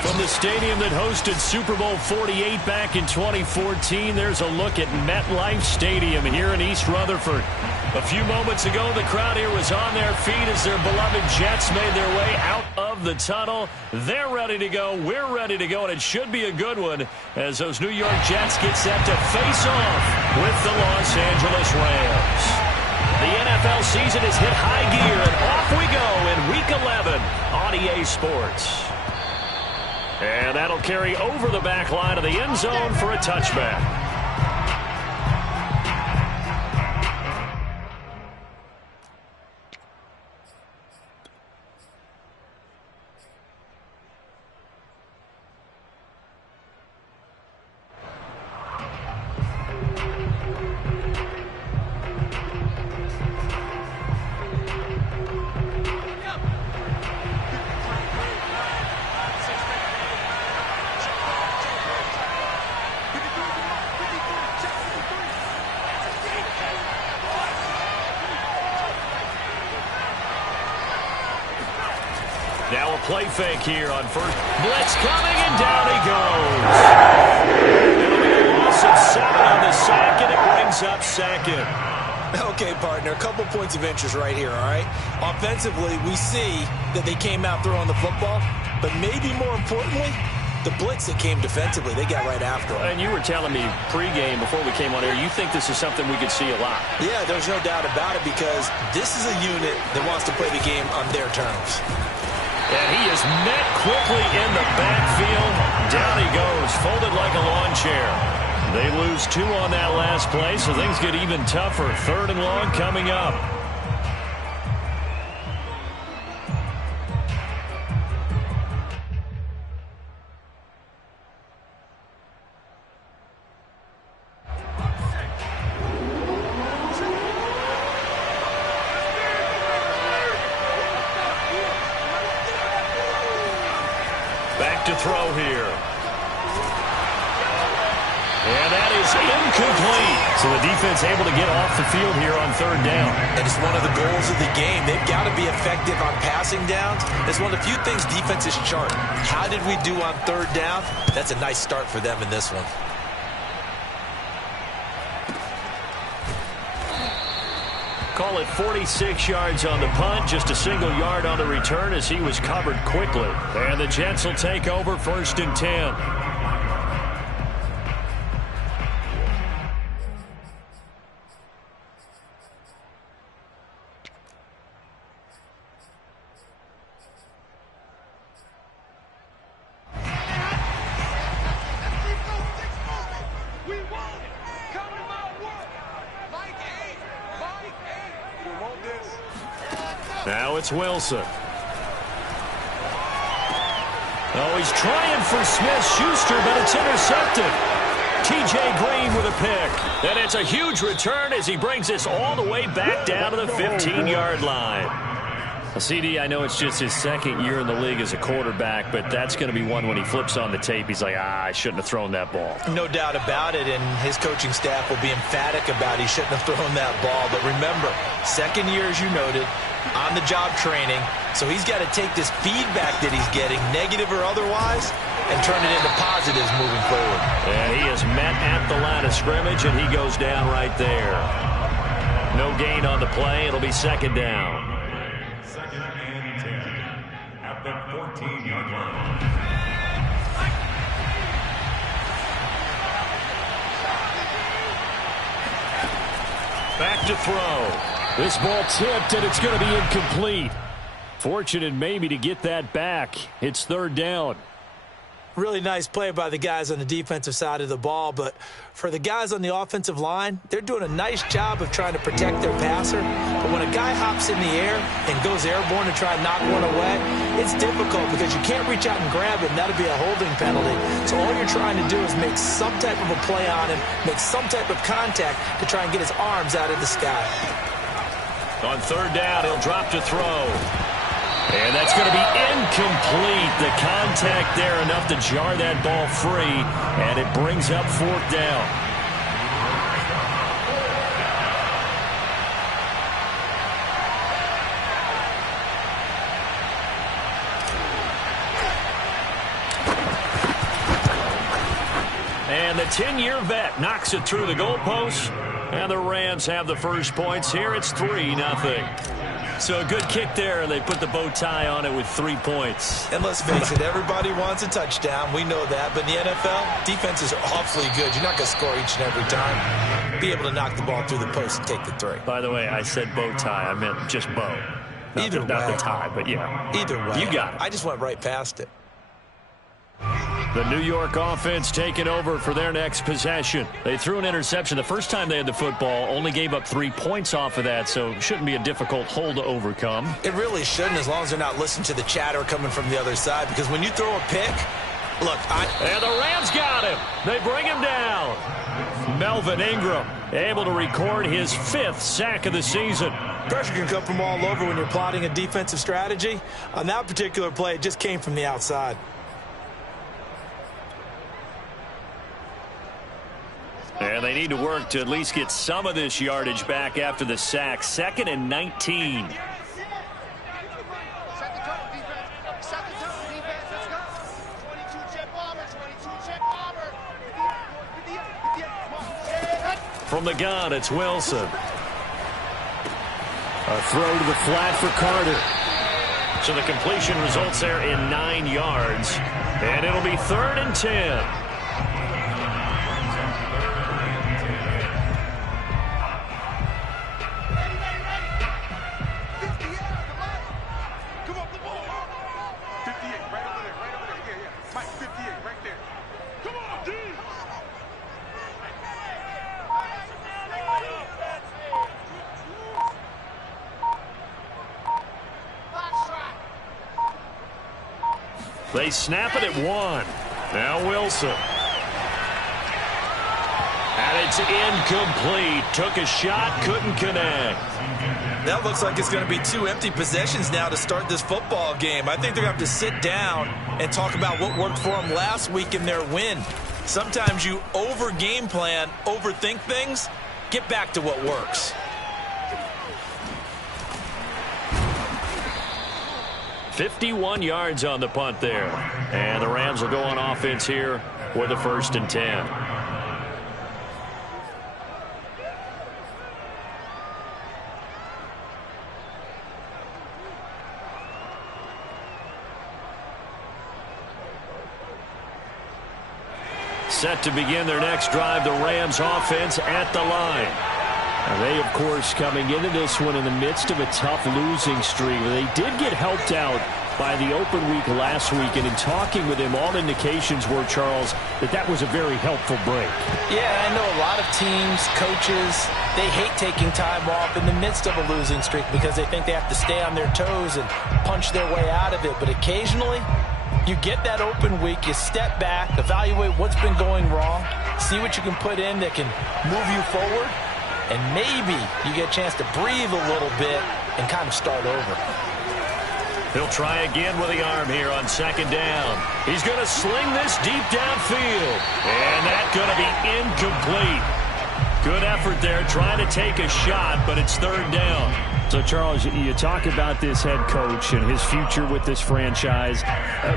From the stadium that hosted Super Bowl 48 back in 2014, there's a look at MetLife Stadium here in East Rutherford. A few moments ago, the crowd here was on their feet as their beloved Jets made their way out of the tunnel. They're ready to go. We're ready to go, and it should be a good one as those New York Jets get set to face off with the Los Angeles Rams. The NFL season has hit high gear, and off we go in Week 11 on EA Sports. And that'll carry over the back line of the end zone for a touchback. Now a play fake here on first. Blitz coming, and down he goes. It'll be a loss of 7 on the sack, and it brings up second. Okay, partner, a couple points of interest right here, all right? Offensively, we see that they came out throwing the football, but maybe more importantly, the blitz that came defensively, they got right after them. And you were telling me pregame before we came on air, you think this is something we could see a lot. Yeah, there's no doubt about it because this is a unit that wants to play the game on their terms. And he is met quickly in the backfield. Down he goes, folded like a lawn chair. They lose 2 on that last play, so things get even tougher. 3rd and long coming up. Back to throw here. And that is incomplete. So the defense able to get off the field here on 3rd down. And it's one of the goals of the game. They've got to be effective on passing downs. It's one of the few things defenses chart. How did we do on 3rd down? That's a nice start for them in this one. Call it 46 yards on the punt, just a single yard on the return as he was covered quickly. And the Jets will take over 1st and 10. Now it's Wilson. Oh, he's trying for Smith-Schuster, but it's intercepted. T.J. Green with a pick. And it's a huge return as he brings this all the way back down to the 15-yard line. CD, I know it's just his 2nd year in the league as a quarterback, but that's going to be one when he flips on the tape. He's like, I shouldn't have thrown that ball. No doubt about it, and his coaching staff will be emphatic about he shouldn't have thrown that ball. But remember, 2nd year, as you noted, on-the-job training, so he's got to take this feedback that he's getting, negative or otherwise, and turn it into positives moving forward. And he is met at the line of scrimmage, and he goes down right there. No gain on the play. It'll be 2nd down. 2nd and 10 at the 14-yard line. Back to throw. This ball tipped, and it's going to be incomplete. Fortunate maybe to get that back. It's 3rd down. Really nice play by the guys on the defensive side of the ball, but for the guys on the offensive line, they're doing a nice job of trying to protect their passer. But when a guy hops in the air and goes airborne to try and knock one away, it's difficult because you can't reach out and grab him. That'll be a holding penalty. So all you're trying to do is make some type of a play on him, make some type of contact to try and get his arms out of the sky. On 3rd down, he'll drop to throw. And that's going to be incomplete. The contact there enough to jar that ball free, and it brings up 4th down. And the 10-year vet knocks it through the goalpost. And the Rams have the first points here. It's 3-0. So a good kick there. They put the bow tie on it with 3 points. And let's face it, everybody wants a touchdown. We know that. But in the NFL, defense is awfully good. You're not going to score each and every time. Be able to knock the ball through the post and take the 3. By the way, I said bow tie. I meant just bow. Not the tie, but yeah. Either way. You got it. I just went right past it. The New York offense taking over for their next possession. They threw an interception the first time they had the football, only gave up 3 points off of that, so it shouldn't be a difficult hole to overcome. It really shouldn't, as long as they're not listening to the chatter coming from the other side, because when you throw a pick, look, and the Rams got him. They bring him down. Melvin Ingram able to record his 5th sack of the season. Pressure can come from all over when you're plotting a defensive strategy. On that particular play, it just came from the outside. And they need to work to at least get some of this yardage back after the sack. 2nd and 19. From the gun, it's Wilson. A throw to the flat for Carter. So the completion results there in 9 yards. And it'll be 3rd and 10. They snap it at 1. Now Wilson. And it's incomplete. Took a shot, couldn't connect. That looks like it's going to be 2 empty possessions now to start this football game. I think they're going to have to sit down and talk about what worked for them last week in their win. Sometimes you over-game plan, overthink things, get back to what works. 51 yards on the punt there. And the Rams will go on offense here with a 1st and 10. Set to begin their next drive, the Rams offense at the line. And they, of course, coming into this one in the midst of a tough losing streak. They did get helped out by the open week last week, and in talking with him, all indications were, Charles, that was a very helpful break. Yeah, I know a lot of teams, coaches, they hate taking time off in the midst of a losing streak because they think they have to stay on their toes and punch their way out of it. But occasionally, you get that open week, you step back, evaluate what's been going wrong, see what you can put in that can move you forward, and maybe you get a chance to breathe a little bit and kind of start over. He'll try again with the arm here on 2nd down. He's going to sling this deep downfield. And that's going to be incomplete. Good effort there, trying to take a shot, but it's 3rd down. So, Charles, you talk about this head coach and his future with this franchise.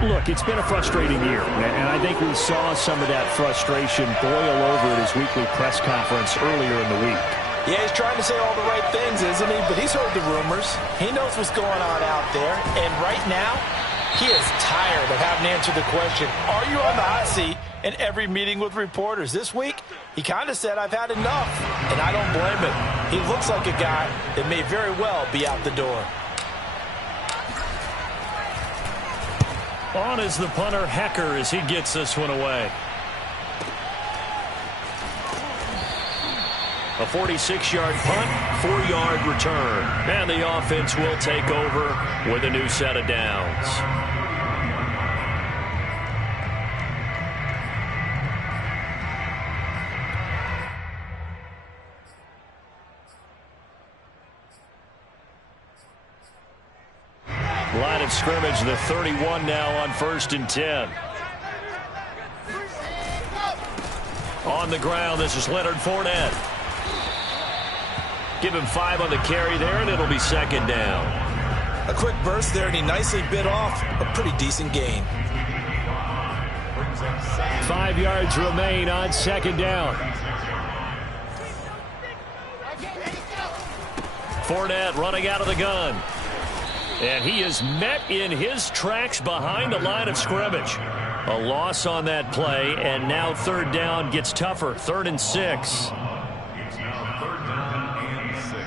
Look, it's been a frustrating year, and I think we saw some of that frustration boil over at his weekly press conference earlier in the week. Yeah, he's trying to say all the right things, isn't he? But he's heard the rumors. He knows what's going on out there. And right now, he is tired of having to answer the question, are you on the hot seat, in every meeting with reporters. This week, he kind of said, I've had enough. And I don't blame him. He looks like a guy that may very well be out the door. On is the punter, Hecker, as he gets this one away. A 46-yard punt, 4-yard return. And the offense will take over with a new set of downs. Line of scrimmage, the 31 now on 1st and 10. On the ground, this is Leonard Fournette. Give him 5 on the carry there, and it'll be 2nd down. A quick burst there, and he nicely bit off a pretty decent gain. 5 yards remain on second down. Fournette running out of the gun. And he is met in his tracks behind the line of scrimmage. A loss on that play, and now third down gets tougher. 3rd and 6. It's now 3rd down and 6.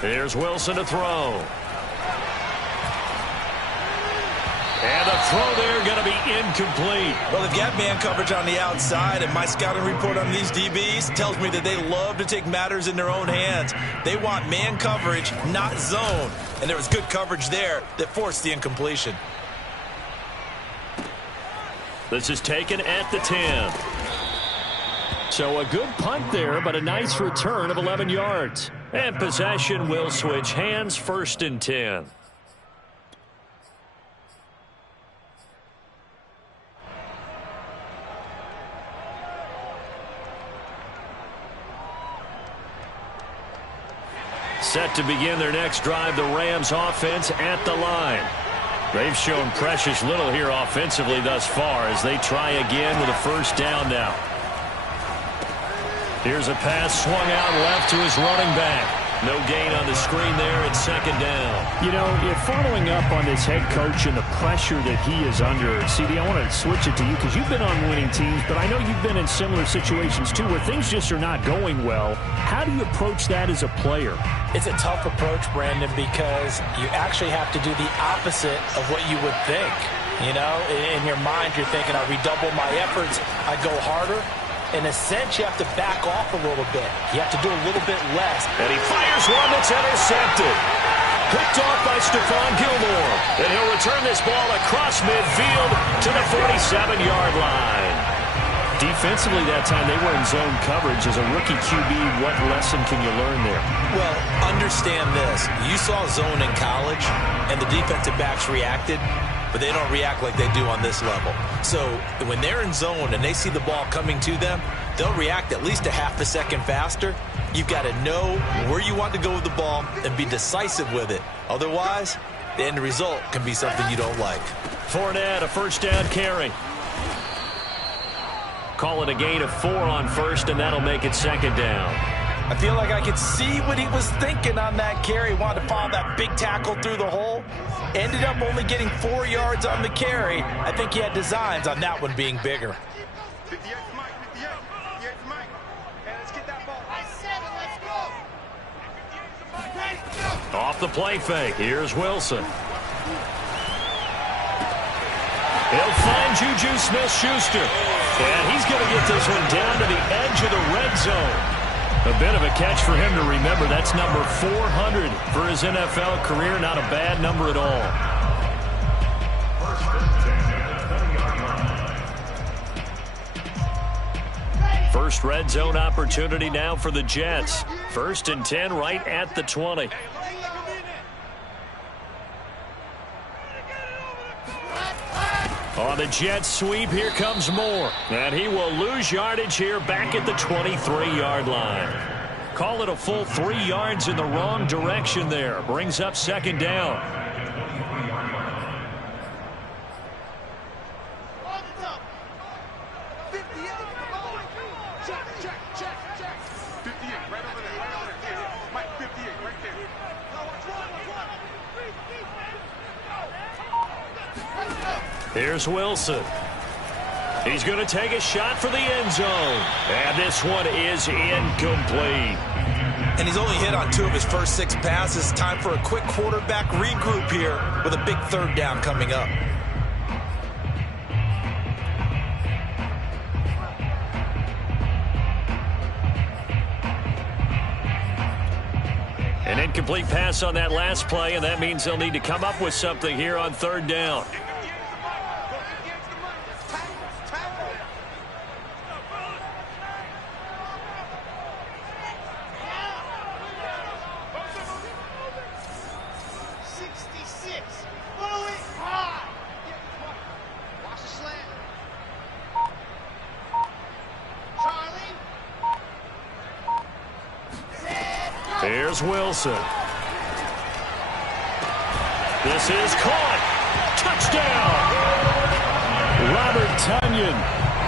Here's Wilson to throw. And the throw there going to be incomplete. Well, they've got man coverage on the outside, and my scouting report on these DBs tells me that they love to take matters in their own hands. They want man coverage, not zone. And there was good coverage there that forced the incompletion. This is taken at the 10. So a good punt there, but a nice return of 11 yards. And possession will switch hands, 1st and 10. Set to begin their next drive, the Rams offense at the line. They've shown precious little here offensively thus far as they try again with a 1st down now. Here's a pass swung out left to his running back. No gain on the screen there at 2nd down. You know, following up on this head coach and the pressure that he is under, CD, I want to switch it to you because you've been on winning teams, but I know you've been in similar situations too where things just are not going well. How do you approach that as a player? It's a tough approach, Brandon, because you actually have to do the opposite of what you would think. You know, in your mind, you're thinking, I redouble my efforts, I go harder. In a sense, you have to back off a little bit. You have to do a little bit less. And he fires one that's intercepted. Picked off by Stephon Gilmore. And he'll return this ball across midfield to the 47-yard line. Defensively that time, they were in zone coverage. As a rookie QB, what lesson can you learn there? Well, understand this. You saw zone in college, and the defensive backs reacted, but they don't react like they do on this level. So when they're in zone and they see the ball coming to them, they'll react at least a half a second faster. You've got to know where you want to go with the ball and be decisive with it. Otherwise, the end result can be something you don't like. Fournette, a 1st down carry. Call it a gain of 4 on 1st, and that'll make it 2nd down. I feel like I could see what he was thinking on that carry. Wanted to follow that big tackle through the hole. Ended up only getting 4 yards on the carry. I think he had designs on that one being bigger. Off the play fake. Here's Wilson. He'll find Juju Smith-Schuster. And he's going to get this one down to the edge of the red zone. A bit of a catch for him to remember. That's number 400 for his NFL career. Not a bad number at all. First red zone opportunity now for the Jets. 1st and 10 right at the 20. On the Jets sweep, here comes Moore. And he will lose yardage here back at the 23-yard line. Call it a full 3 yards in the wrong direction there. Brings up 2nd down. Here's Wilson. He's going to take a shot for the end zone. And this one is incomplete. And he's only hit on 2 of his first 6 passes. Time for a quick quarterback regroup here with a big 3rd down coming up. An incomplete pass on that last play, and that means they'll need to come up with something here on 3rd down. Here's Wilson. This is caught. Touchdown. Robert Tonyan,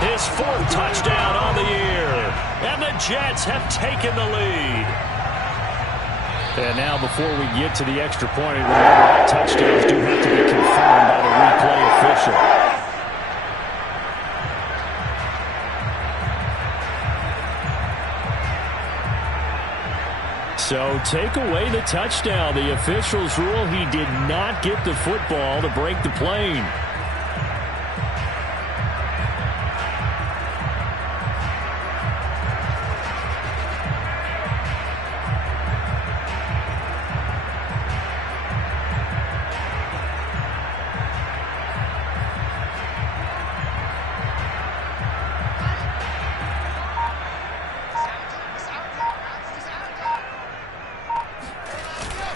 his 4th touchdown on the year. And the Jets have taken the lead. And now before we get to the extra point, remember, touchdowns do have to be confirmed by the replay official. So take away the touchdown. The officials rule he did not get the football to break the plane.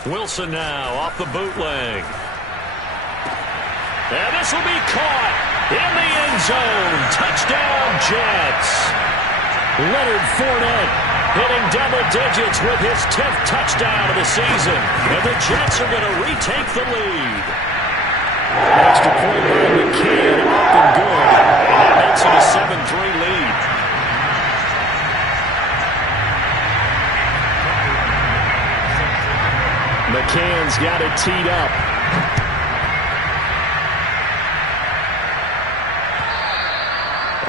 Wilson now off the bootleg. And this will be caught in the end zone. Touchdown, Jets. Leonard Fournette hitting double digits with his 10th touchdown of the season. And the Jets are going to retake the lead. Extra point by McCann, up and good. And that makes it a 7-3 lead. McCann's got it teed up.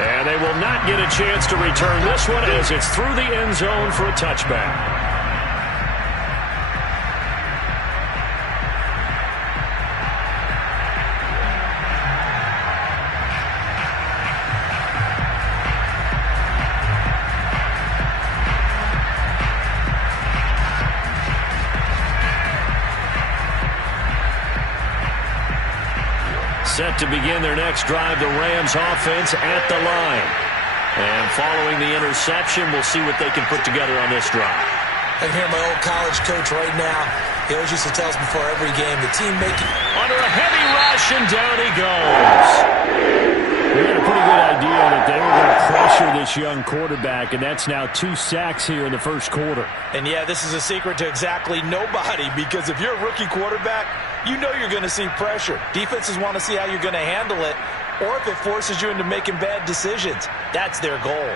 And they will not get a chance to return this one as it's through the end zone for a touchback. Set to begin their next drive, the Rams offense at the line. And following the interception, we'll see what they can put together on this drive. I can hear my old college coach right now. He always used to tell us before every game, the team making... Under a heavy rush, and down he goes. We had a pretty good idea that they were going to pressure this young quarterback, and that's now 2 sacks here in the first quarter. And yeah, this is a secret to exactly nobody, because if you're a rookie quarterback, you know you're going to see pressure. Defenses want to see how you're going to handle it, or if it forces you into making bad decisions. That's their goal.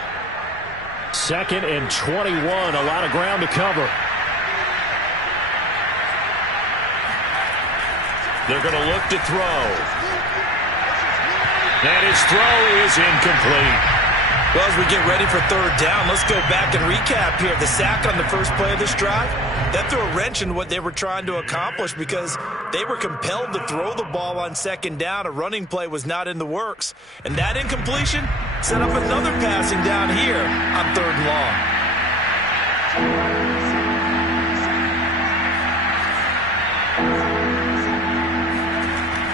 2nd and 21, a lot of ground to cover. They're going to look to throw. And his throw is incomplete. Well, as we get ready for 3rd down, let's go back and recap here. The sack on the first play of this drive, that threw a wrench in what they were trying to accomplish because they were compelled to throw the ball on 2nd down. A running play was not in the works. And that incompletion set up another passing down here on 3rd and long.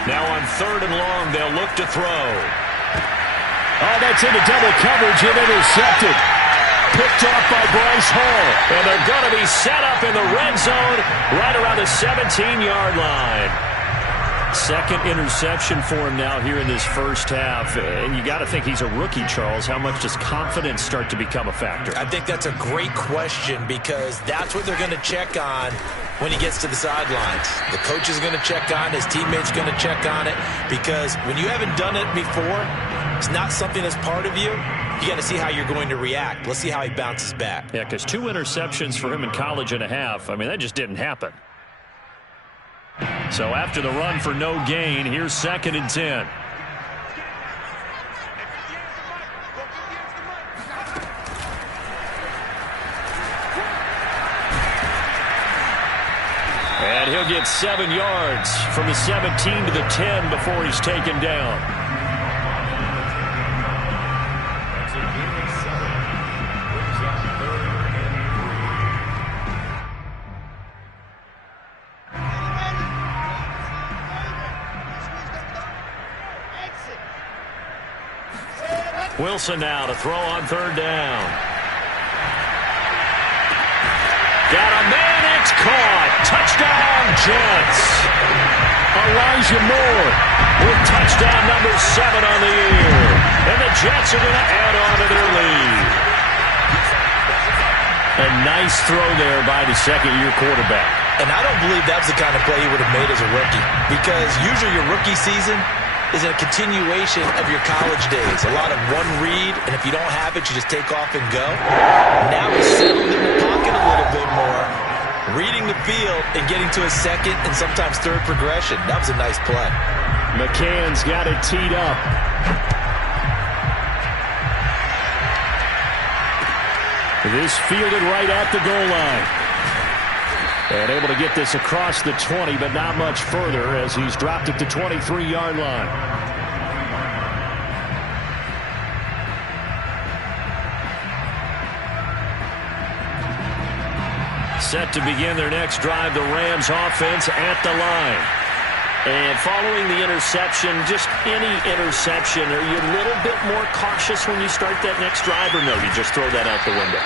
Now on 3rd and long, they'll look to throw. Oh, that's into double coverage and intercepted. Picked off by Bryce Hall. And they're going to be set up in the red zone right around the 17-yard line. 2nd interception for him now here in this first half. And you got to think he's a rookie, Charles. How much does confidence start to become a factor? I think that's a great question because that's what they're going to check on when he gets to the sidelines. The coach is going to check on it. His teammates going to check on it because when you haven't done it before, it's not something that's part of you. You got to see how you're going to react. Let's see how he bounces back. Yeah, because 2 interceptions for him in college and a half. I mean, that just didn't happen. So after the run for no gain, here's 2nd and 10. And he'll get 7 yards from the 17 to the 10 before he's taken down. Wilson now to throw on 3rd down. Got a man, it's caught. Touchdown, Jets. Elijah Moore with touchdown number 7 on the year. And the Jets are going to add on to their lead. A nice throw there by the second-year quarterback. And I don't believe that was the kind of play he would have made as a rookie, because usually your rookie season is a continuation of your college days. A lot of one read, and if you don't have it, you just take off and go. Now he's settled in the pocket a little bit more, reading the field and getting to a second and sometimes third progression. That was a nice play. McCann's got it teed up. This fielded right at the goal line. And able to get this across the 20, but not much further as he's dropped it to 23-yard line. Set to begin their next drive, the Rams offense at the line. And following the interception, just any interception, are you a little bit more cautious when you start that next drive, or no, you just throw that out the window?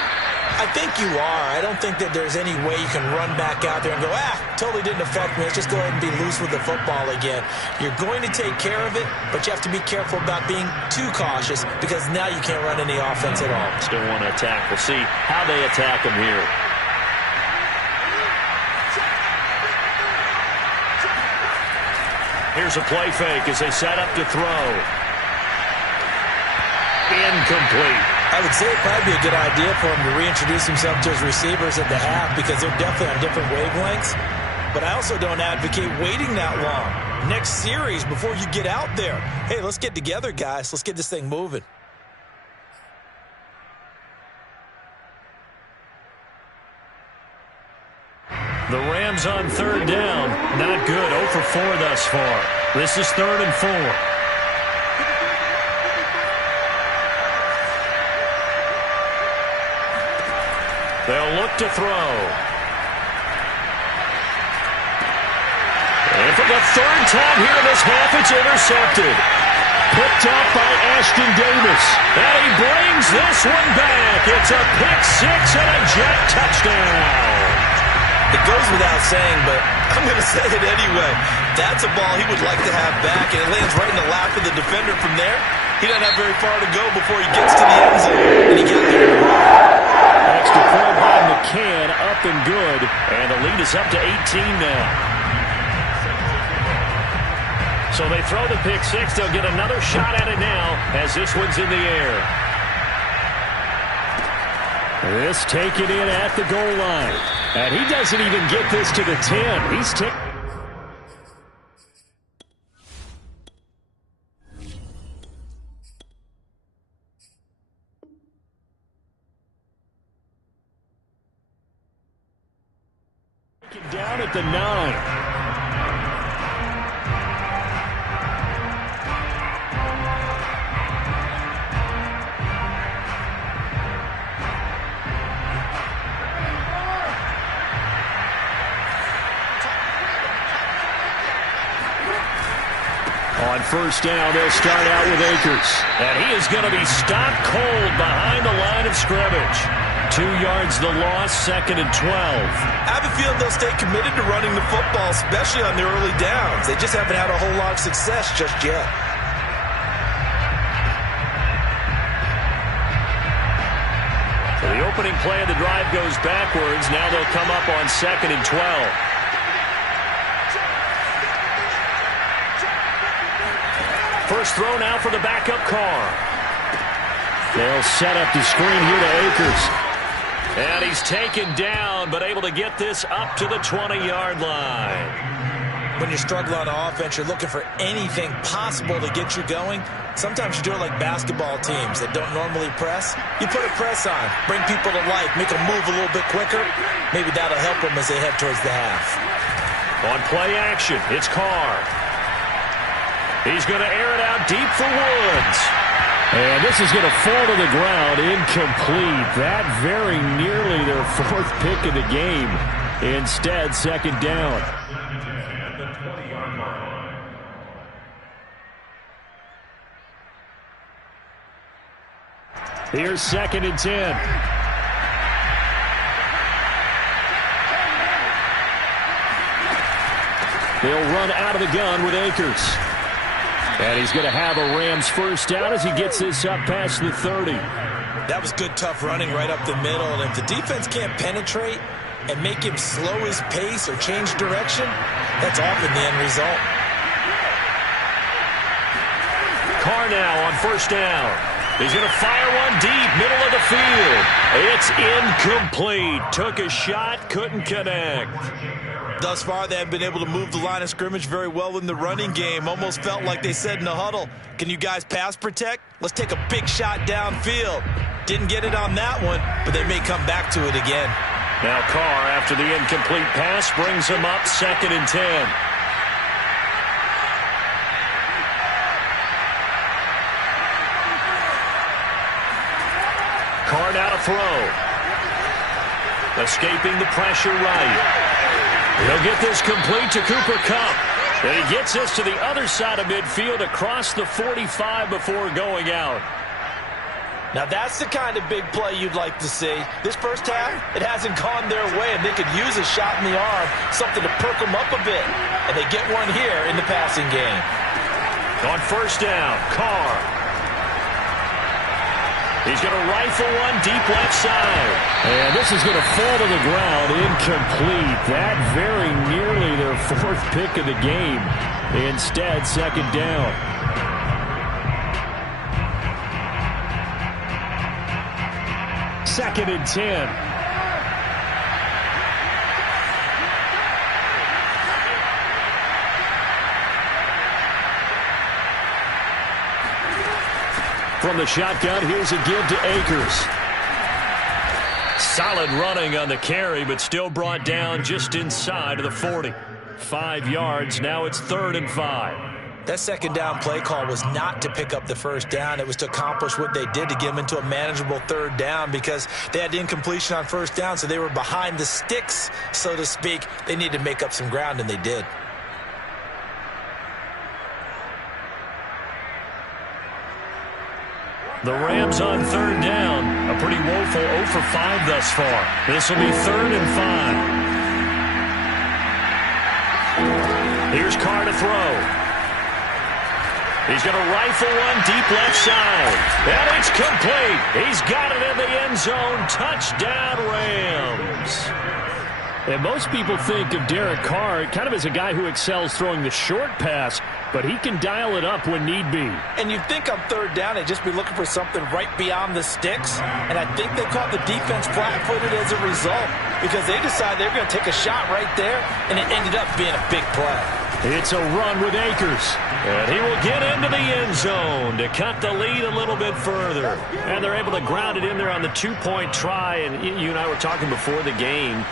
I think you are. I don't think that there's any way you can run back out there and go, totally didn't affect me. Let's just go ahead and be loose with the football again. You're going to take care of it, but you have to be careful about being too cautious because now you can't run any offense at all. Still want to attack. We'll see how they attack them here. Here's a play fake as they set up to throw. Incomplete. I would say it'd probably be a good idea for him to reintroduce himself to his receivers at the half because they're definitely on different wavelengths. But I also don't advocate waiting that long. Next series before you get out there. Hey, let's get together, guys. Let's get this thing moving. The Rams on third down. Not good. 0 for 4 thus far. This is 3rd and 4. They'll look to throw. And for the 3rd time here in this half, it's intercepted. Picked up by Ashton Davis. And he brings this one back. It's a pick six and a jet touchdown. It goes without saying, but I'm going to say it anyway. That's a ball he would like to have back, and it lands right in the lap of the defender from there. He doesn't have very far to go before he gets to the end zone, and he got there. Extra point by McCann, up and good. And the lead is up to 18 now. So they throw the pick six. They'll get another shot at it now as this one's in the air. This taken in at the goal line. And he doesn't even get this to the 10. He's taking... down at the 9. On first down, they'll start out with Akers. And he is going to be stopped cold behind the line of scrimmage. 2 yards the loss, 2nd and 12. I have a feeling they'll stay committed to running the football, especially on their early downs. They just haven't had a whole lot of success just yet. So the opening play of the drive goes backwards. Now they'll come up on 2nd and 12. First throw now for the backup car. They'll set up the screen here to Akers. And he's taken down, but able to get this up to the 20-yard line. When you struggle on offense, you're looking for anything possible to get you going. Sometimes you do it like basketball teams that don't normally press. You put a press on, bring people to life, make them move a little bit quicker. Maybe that'll help them as they head towards the half. On play action, it's Carr. He's going to air it out deep for Woods. And this is going to fall to the ground, incomplete. That very nearly their 4th pick of the game. Instead, 2nd down. Here's 2nd and 10. They'll run out of the gun with Akers. And he's going to have a Rams first down as he gets this up past the 30. That was good, tough running right up the middle. And if the defense can't penetrate and make him slow his pace or change direction, that's often the end result. Carr now on first down. He's going to fire one deep, middle of the field. It's incomplete. Took a shot, couldn't connect. Thus far, they have been able to move the line of scrimmage very well in the running game. Almost felt like they said in the huddle, can you guys pass protect? Let's take a big shot downfield. Didn't get it on that one, but they may come back to it again. Now Carr, after the incomplete pass, brings him up 2nd and 10. Carr now to throw. Escaping the pressure right. He'll get this complete to Cooper Kupp. And he gets this to the other side of midfield across the 45 before going out. Now that's the kind of big play you'd like to see. This first half, it hasn't gone their way, and they could use a shot in the arm, something to perk them up a bit. And they get one here in the passing game. On first down, Carr. He's going to rifle one deep left side. And this is going to fall to the ground, incomplete. That very nearly their 4th pick of the game. Instead, 2nd down. Second and 10. From the shotgun, here's a give to Akers. Solid running on the carry, but still brought down just inside of the 40. 5 yards, now it's 3rd and 5. That 2nd down play call was not to pick up the first down. It was to accomplish what they did to get them into a manageable 3rd down because they had the incompletion on first down, so they were behind the sticks, so to speak. They needed to make up some ground, and they did. The Rams on 3rd down. A pretty woeful 0 for 5 thus far. This will be 3rd and 5. Here's Carr to throw. He's going to rifle one deep left side. And it's complete. He's got it in the end zone. Touchdown, Rams. And most people think of Derek Carr kind of as a guy who excels throwing the short pass, but he can dial it up when need be. And you'd think on 3rd down they'd just be looking for something right beyond the sticks. And I think they caught the defense flat-footed as a result because they decided they were going to take a shot right there, and it ended up being a big play. It's a run with Akers. And he will get into the end zone to cut the lead a little bit further. And they're able to ground it in there on the 2-point try. And you and I were talking before the game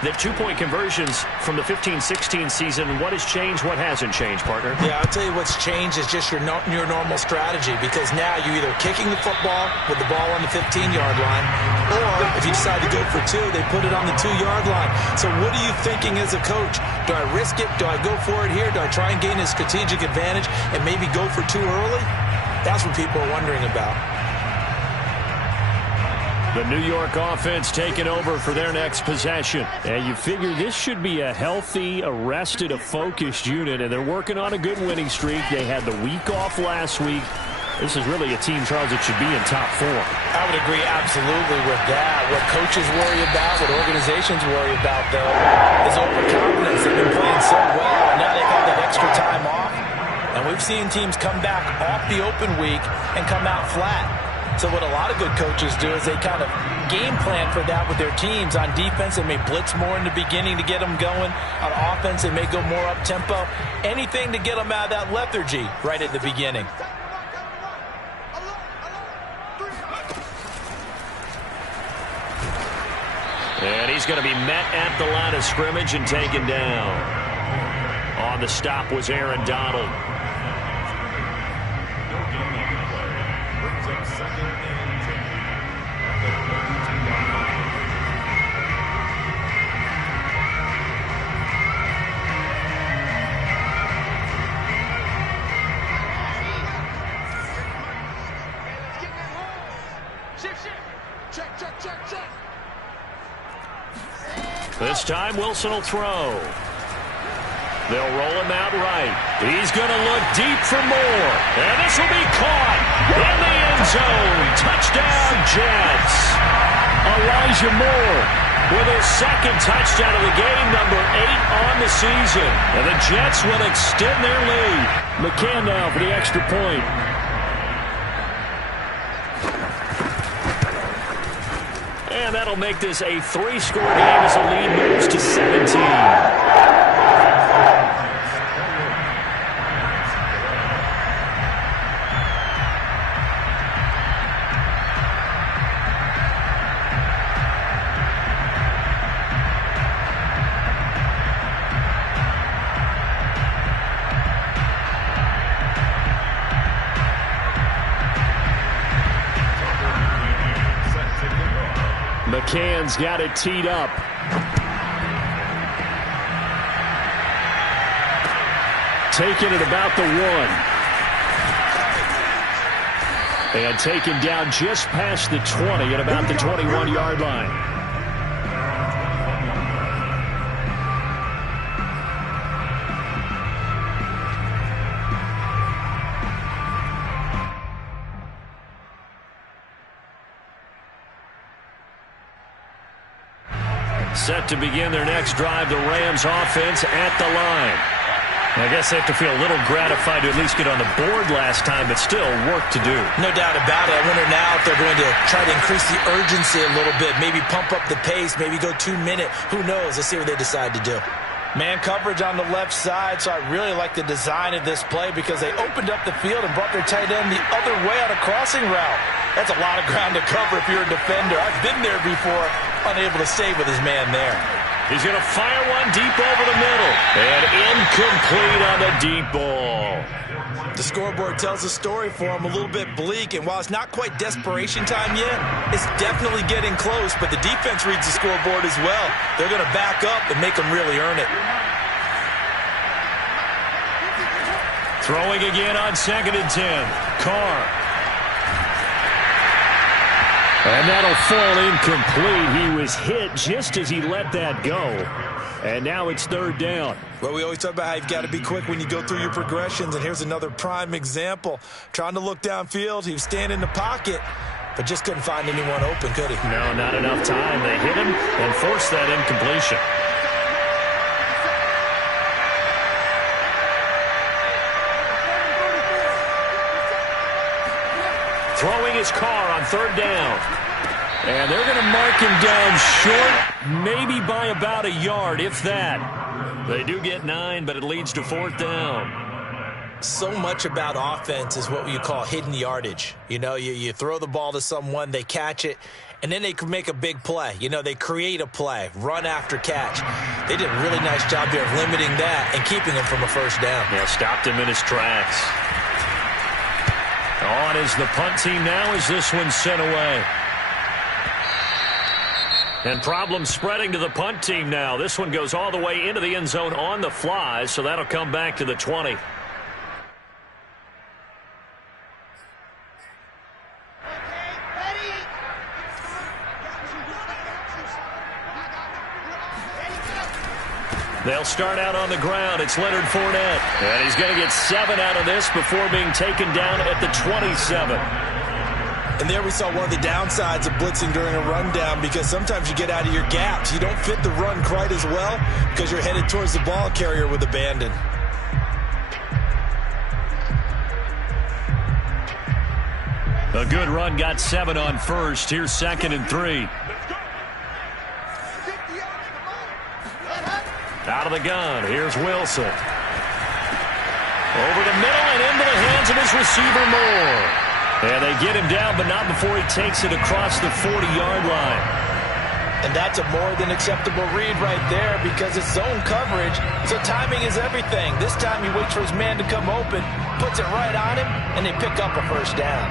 that 2-point conversions from the 15-16 season, what has changed, what hasn't changed, partner? Yeah, I'll tell you what's changed is just your normal strategy, because now you're either kicking the football with the ball on the 15-yard line, or if you decide to go for 2, they put it on the 2-yard line. So what are you thinking as a coach? Do I risk it? Do I go for it here? Do I try and gain a strategic advantage and maybe go for 2 early? That's what people are wondering about. The New York offense taking over for their next possession. And you figure this should be a healthy, a rested, a focused unit, and they're working on a good winning streak. They had the week off last week. This is really a team, Charles, that should be in top 4. I would agree absolutely with that. What coaches worry about, what organizations worry about, though, is overconfidence. They've been playing so well, and now they've had that extra time off. And we've seen teams come back off the open week and come out flat. So what a lot of good coaches do is they kind of game plan for that with their teams. On defense, they may blitz more in the beginning to get them going. On offense, they may go more up-tempo. Anything to get them out of that lethargy right at the beginning. And he's going to be met at the line of scrimmage and taken down. On the stop was Aaron Donald. This time, Wilson will throw. They'll roll him out right. He's going to look deep for more. And this will be caught in the end zone. Touchdown, Jets. Elijah Moore with his second touchdown of the game, number 8 on the season. And the Jets will extend their lead. McCann now for the extra point. And that'll make this a 3-score game as the lead moves to 17. McCann's got it teed up. Taking it about the 1. And taken down just past the 20 at about the 21-yard line. Set to begin their next drive, the Rams offense at the line. I guess they have to feel a little gratified to at least get on the board last time, but still work to do. No doubt about it. I wonder now if they're going to try to increase the urgency a little bit, maybe pump up the pace, maybe go 2-minute. Who knows? Let's see what they decide to do. Man coverage on the left side, so I really like the design of this play because they opened up the field and brought their tight end the other way on a crossing route. That's a lot of ground to cover if you're a defender. I've been there before, unable to save with his man there. He's going to fire one deep over the middle. And incomplete on the deep ball. The scoreboard tells a story for him, a little bit bleak, and while it's not quite desperation time yet, it's definitely getting close, but the defense reads the scoreboard as well. They're going to back up and make them really earn it. Throwing again on 2nd and 10. Carr. And that'll fall incomplete. He was hit just as he let that go. And now it's 3rd down. Well, we always talk about how you've got to be quick when you go through your progressions, and here's another prime example. Trying to look downfield, he was standing in the pocket, but just couldn't find anyone open, could he? No, not enough time. They hit him and forced that incompletion. Throwing his Carr on 3rd down. And they're going to mark him down short, maybe by about a yard, if that. They do get 9, but it leads to 4th down. So much about offense is what you call hidden yardage. You know, you throw the ball to someone, they catch it, and then they can make a big play. You know, they create a play, run after catch. They did a really nice job here of limiting that and keeping him from a 1st down. Yeah, stopped him in his tracks. On is the punt team now as this one's sent away. And problems spreading to the punt team now. This one goes all the way into the end zone on the fly, so that'll come back to the 20. They'll start out on the ground. It's Leonard Fournette. And he's going to get 7 out of this before being taken down at the 27. And there we saw one of the downsides of blitzing during a rundown, because sometimes you get out of your gaps. You don't fit the run quite as well because you're headed towards the ball carrier with abandon. A good run, got 7 on 1st. Here's 2nd and 3. Out of the gun, here's Wilson. Over the middle and into the hands of his receiver, Moore. And they get him down, but not before he takes it across the 40-yard line. And that's a more than acceptable read right there because it's zone coverage, so timing is everything. This time he waits for his man to come open, puts it right on him, and they pick up a 1st down.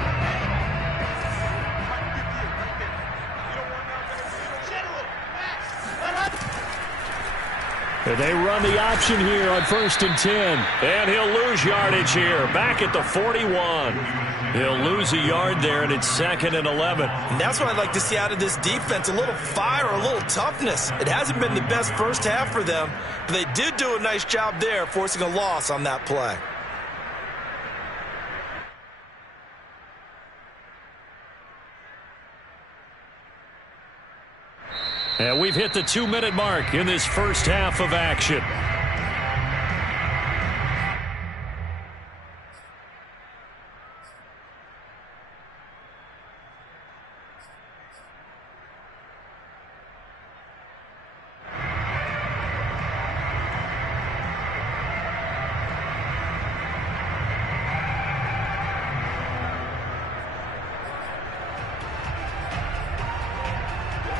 And they run the option here on 1st and 10. And he'll lose yardage here, back at the 41. He'll lose a yard there, and it's 2nd and 11. And that's what I'd like to see out of this defense, a little fire, a little toughness. It hasn't been the best first half for them, but they did do a nice job there, forcing a loss on that play. And we've hit the 2-minute mark in this first half of action.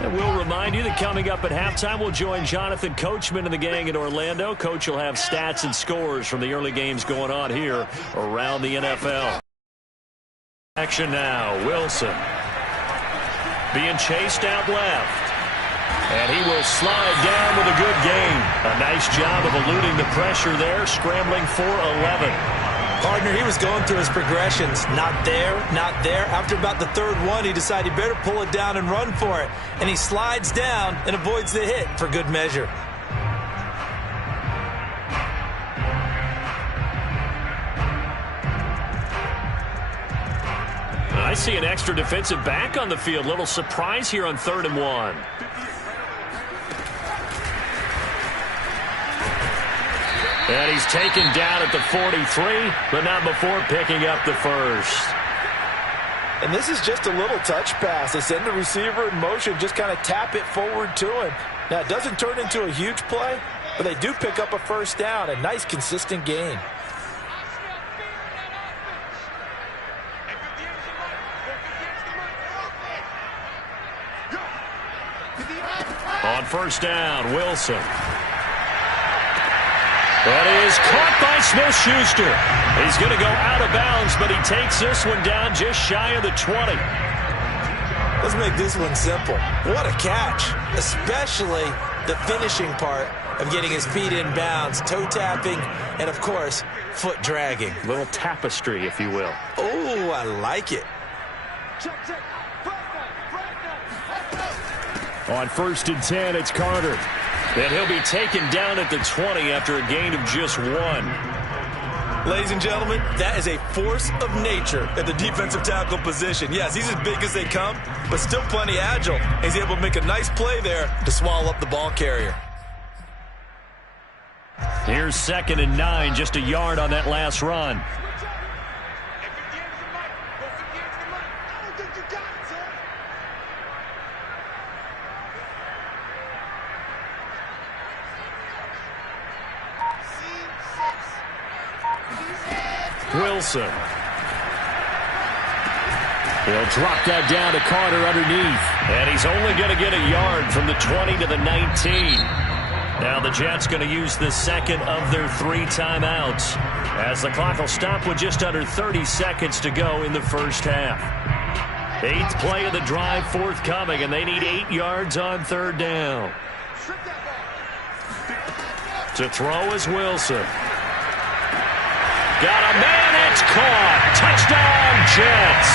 And we'll remind you that coming up at halftime, we'll join Jonathan Coachman and the gang in Orlando. Coach will have stats and scores from the early games going on here around the NFL. Action now, Wilson being chased out left. And he will slide down with a good gain. A nice job of eluding the pressure there, scrambling for 11. Partner, he was going through his progressions. Not there, not there. After about the third one, he decided he better pull it down and run for it. And he slides down and avoids the hit for good measure. I see an extra defensive back on the field. Little surprise here on 3rd and 1. And he's taken down at the 43, but not before picking up the first. And this is just a little touch pass. They send the receiver in motion, just kind of tap it forward to him. Now, it doesn't turn into a huge play, but they do pick up a first down. A nice, consistent gain. On first down, Wilson. That is caught by Smith-Schuster. He's going to go out of bounds, but he takes this one down just shy of the 20. Let's make this one simple. What a catch, especially the finishing part of getting his feet in bounds, toe tapping, and, of course, foot dragging. A little tapestry, if you will. Oh, I like it. On 1st and 10, it's Carter. And he'll be taken down at the 20 after a gain of just 1. Ladies and gentlemen, that is a force of nature at the defensive tackle position. Yes, he's as big as they come, but still plenty agile. He's able to make a nice play there to swallow up the ball carrier. Here's 2nd and 9, just a yard on that last run. Wilson. He'll drop that down to Carter underneath. And he's only going to get a yard from the 20 to the 19. Now the Jets going to use the second of their 3 timeouts, as the clock will stop with just under 30 seconds to go in the first half. 8th play of the drive forthcoming, and they need 8 yards on 3rd down. To throw is Wilson. Got a man, it's caught. Touchdown, Jets.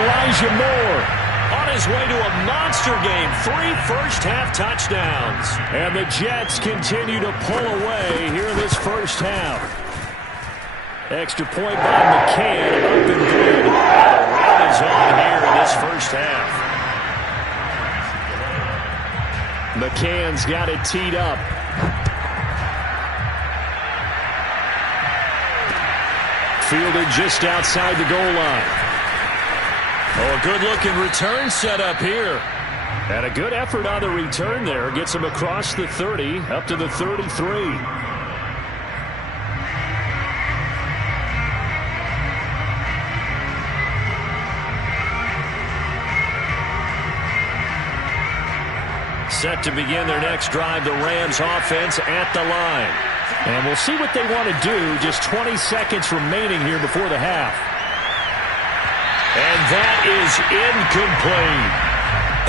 Elijah Moore on his way to a monster game. 3 first-half touchdowns. And the Jets continue to pull away here in this first half. Extra point by McCann, up and good. The run is on here in this first half. McCann's got it teed up. Fielded just outside the goal line. Oh, a good-looking return set up here. And a good effort on the return there. Gets him across the 30, up to the 33. Set to begin their next drive, the Rams offense at the line. And we'll see what they want to do. Just 20 seconds remaining here before the half. And that is incomplete.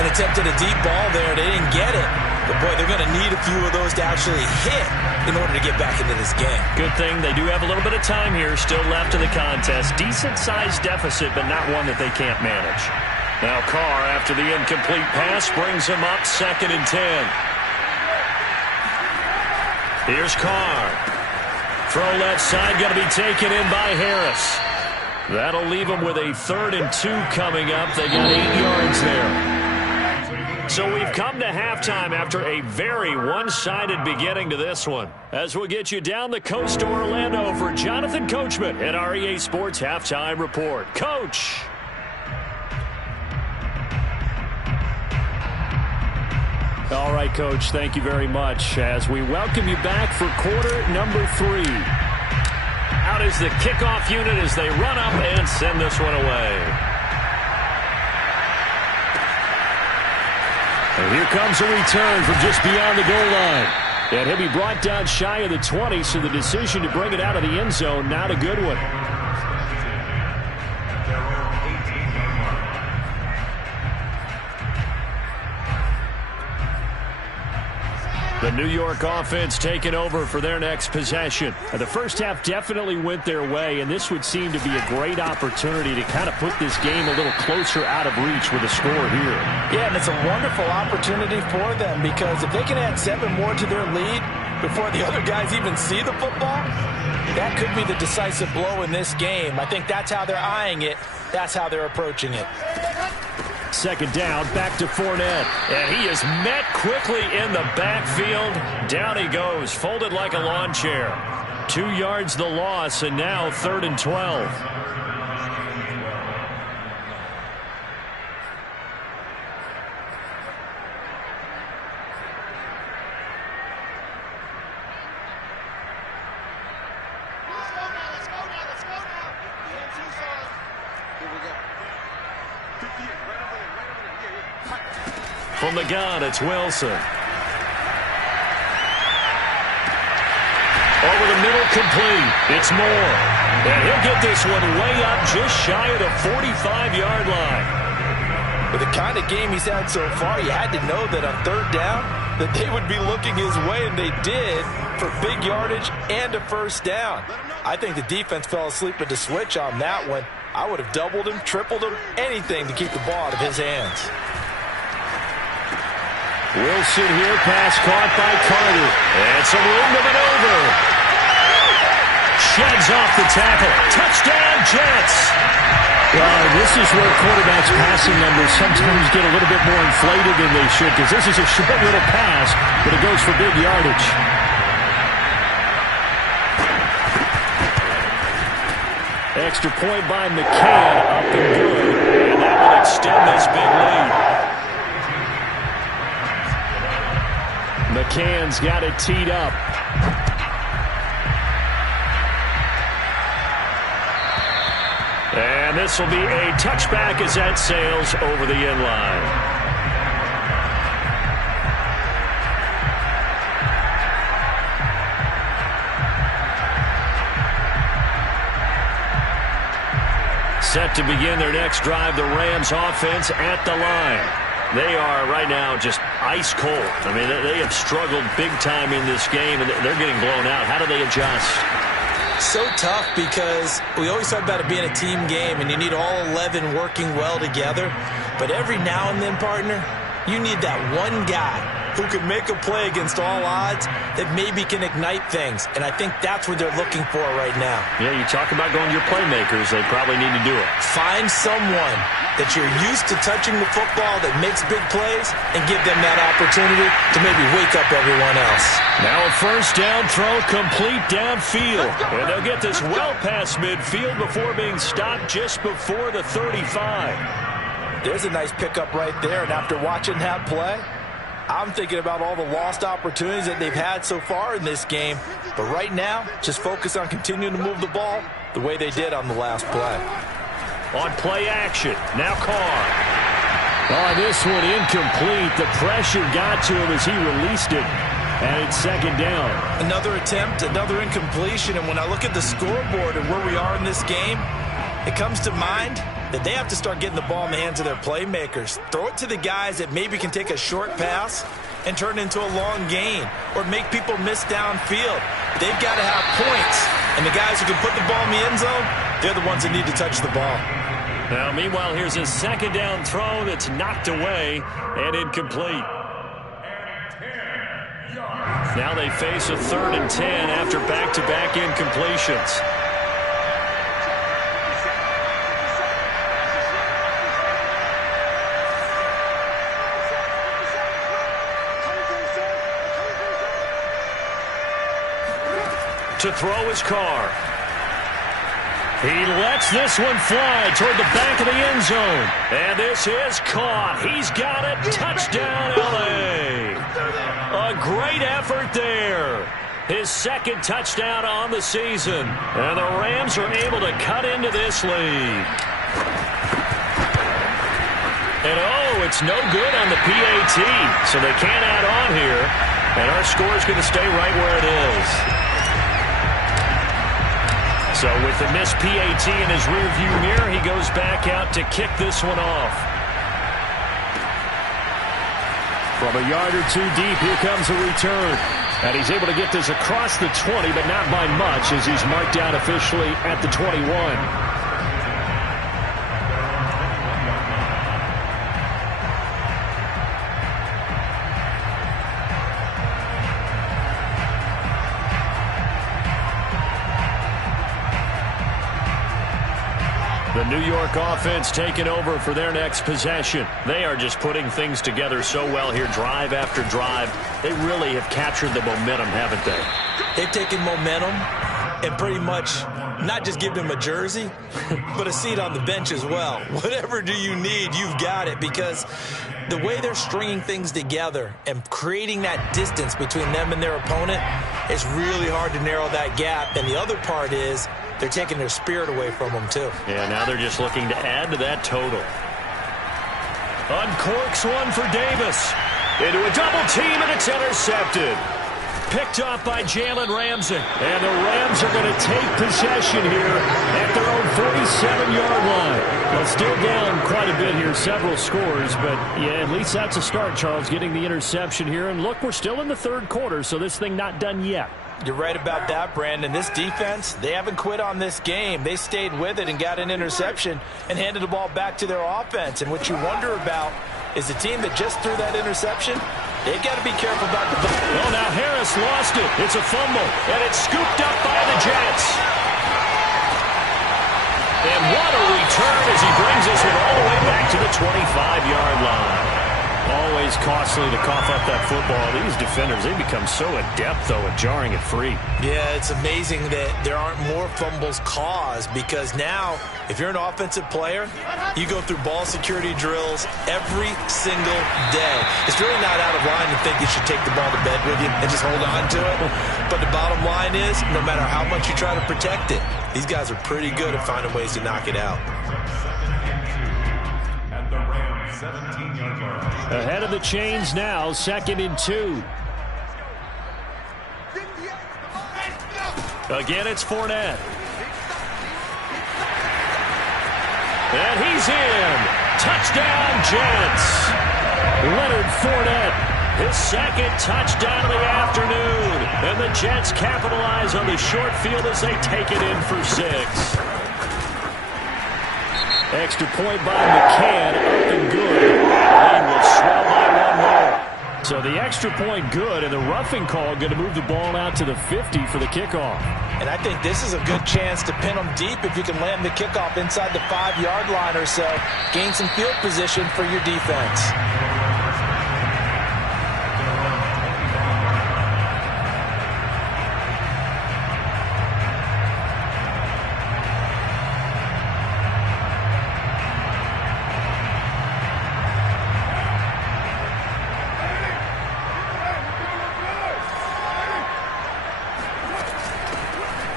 An attempt at a deep ball there. They didn't get it. But, boy, they're going to need a few of those to actually hit in order to get back into this game. Good thing they do have a little bit of time here still left in the contest. Decent-sized deficit, but not one that they can't manage. Now Carr, after the incomplete pass, brings him up 2nd and 10. Here's Carr. Throw left side, going to be taken in by Harris. That'll leave them with a 3rd and 2 coming up. They got 8 yards there. So we've come to halftime after a very one-sided beginning to this one. As we'll get you down the coast to Orlando for Jonathan Coachman at our EA Sports Halftime Report. Coach. All right, Coach, thank you very much as we welcome you back for quarter number 3. Out is the kickoff unit as they run up and send this one away. And here comes a return from just beyond the goal line. And he'll be brought down shy of the 20, so the decision to bring it out of the end zone, not a good one. The New York offense taking over for their next possession. The first half definitely went their way, and this would seem to be a great opportunity to kind of put this game a little closer out of reach with a score here. Yeah, and it's a wonderful opportunity for them because if they can add 7 more to their lead before the other guys even see the football, that could be the decisive blow in this game. I think that's how they're eyeing it. That's how they're approaching it. Second down, back to Fournette. And he is met quickly in the backfield. Down he goes, folded like a lawn chair. 2 yards the loss, and now 3rd and 12. From the gun, it's Wilson. Over the middle, complete. It's Moore. And he'll get this one way up just shy of the 45-yard line. With the kind of game he's had so far, you had to know that on 3rd down that they would be looking his way, and they did for big yardage and a first down. I think the defense fell asleep at the switch on that one. I would have doubled him, tripled him, anything to keep the ball out of his hands. Wilson here, pass caught by Carter. And some room to maneuver. Sheds off the tackle. Touchdown, Jets. Well, this is where quarterbacks' passing numbers sometimes get a little bit more inflated than they should, because this is a short little pass, but it goes for big yardage. Extra point by McCann, up and good. And that will extend this big lead. McCann's got it teed up. And this will be a touchback as that sails over the end line. Set to begin their next drive, the Rams offense at the line. They are right now just ice cold. I mean, they have struggled big time in this game, and they're getting blown out. How do they adjust? So tough because we always talk about it being a team game, and you need all 11 working well together. But every now and then, partner, you need that one guy who can make a play against all odds that maybe can ignite things. And I think that's what they're looking for right now. Yeah, you talk about going to your playmakers. They probably need to do it. Find someone that you're used to touching the football that makes big plays and give them that opportunity to maybe wake up everyone else. Now a first down throw complete downfield. And they'll get this well past midfield before being stopped just before the 35. There's a nice pickup right there, and after watching that play, I'm thinking about all the lost opportunities that they've had so far in this game. But right now, just focus on continuing to move the ball the way they did on the last play. On play action, now Carr. Oh, this one incomplete. The pressure got to him as he released it. And it's second down. Another attempt, another incompletion. And when I look at the scoreboard and where we are in this game, it comes to mind that they have to start getting the ball in the hands of their playmakers. Throw it to the guys that maybe can take a short pass and turn it into a long gain or make people miss downfield. They've got to have points. And the guys who can put the ball in the end zone, they're the ones that need to touch the ball. Now, meanwhile, here's a second down throw that's knocked away and incomplete. Now they face a 3rd and 10 after back-to-back incompletions. to throw his Carr. He lets this one fly toward the back of the end zone. And this is caught. He's got it. Touchdown, L.A. A great effort there. His second touchdown on the season. And the Rams are able to cut into this lead. And, oh, it's no good on the PAT. So they can't add on here. And our score is going to stay right where it is. So with the missed PAT in his rearview mirror, he goes back out to kick this one off. From a yard or two deep, here comes a return. And he's able to get this across the 20, but not by much, as he's marked down officially at the 21. The New York offense taking over for their next possession. They are just putting things together so well here, drive after drive. They really have captured the momentum, haven't they? They've taken momentum and pretty much not just given them a jersey, but a seat on the bench as well. Whatever do you need, you've got it, because the way they're stringing things together and creating that distance between them and their opponent, it's really hard to narrow that gap. And the other part is they're taking their spirit away from them, too. Yeah, now they're just looking to add to that total. Uncorks one for Davis. Into a double team, and it's intercepted. Picked off by Jalen Ramsey. And the Rams are going to take possession here at their own 47-yard line. Well, still down quite a bit here, several scores. But, yeah, at least that's a start, Charles, getting the interception here. And, look, we're still in the third quarter, so this thing not done yet. You're right about that, Brandon. This defense, they haven't quit on this game. They stayed with it and got an interception and handed the ball back to their offense. And what you wonder about is the team that just threw that interception, they've got to be careful about the ball. Oh, now Harris lost it. It's a fumble, and it's scooped up by the Jets. And what a return as he brings this one all the way back to the 25-yard line. Always costly to cough up that football. These defenders, they become so adept, though, at jarring it free. Yeah, it's amazing that there aren't more fumbles caused, because now, if you're an offensive player, you go through ball security drills every single day. It's really not out of line to think you should take the ball to bed with you and just hold on to it. But the bottom line is, no matter how much you try to protect it, these guys are pretty good at finding ways to knock it out. Ahead of the chains now, 2nd and 2. Again, it's Fournette. And he's in. Touchdown, Jets. Leonard Fournette, his second touchdown of the afternoon. And the Jets capitalize on the short field as they take it in for 6. Extra point by McCann, up and good. Lane will swell by 1 more. So the extra point good, and the roughing call going to move the ball out to the 50 for the kickoff. And I think this is a good chance to pin them deep if you can land the kickoff inside the 5-yard line or so. Gain some field position for your defense.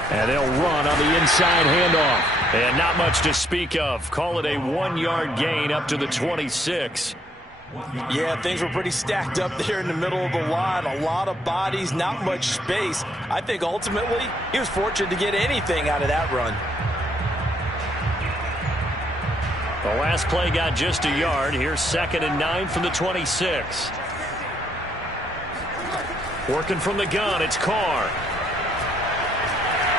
And they'll run on the inside handoff. And not much to speak of. Call it a 1-yard gain up to the 26. Yeah, things were pretty stacked up there in the middle of the line. A lot of bodies, not much space. I think ultimately he was fortunate to get anything out of that run. The last play got just a yard. Here's 2nd and 9 from the 26. Working from the gun, it's Carr.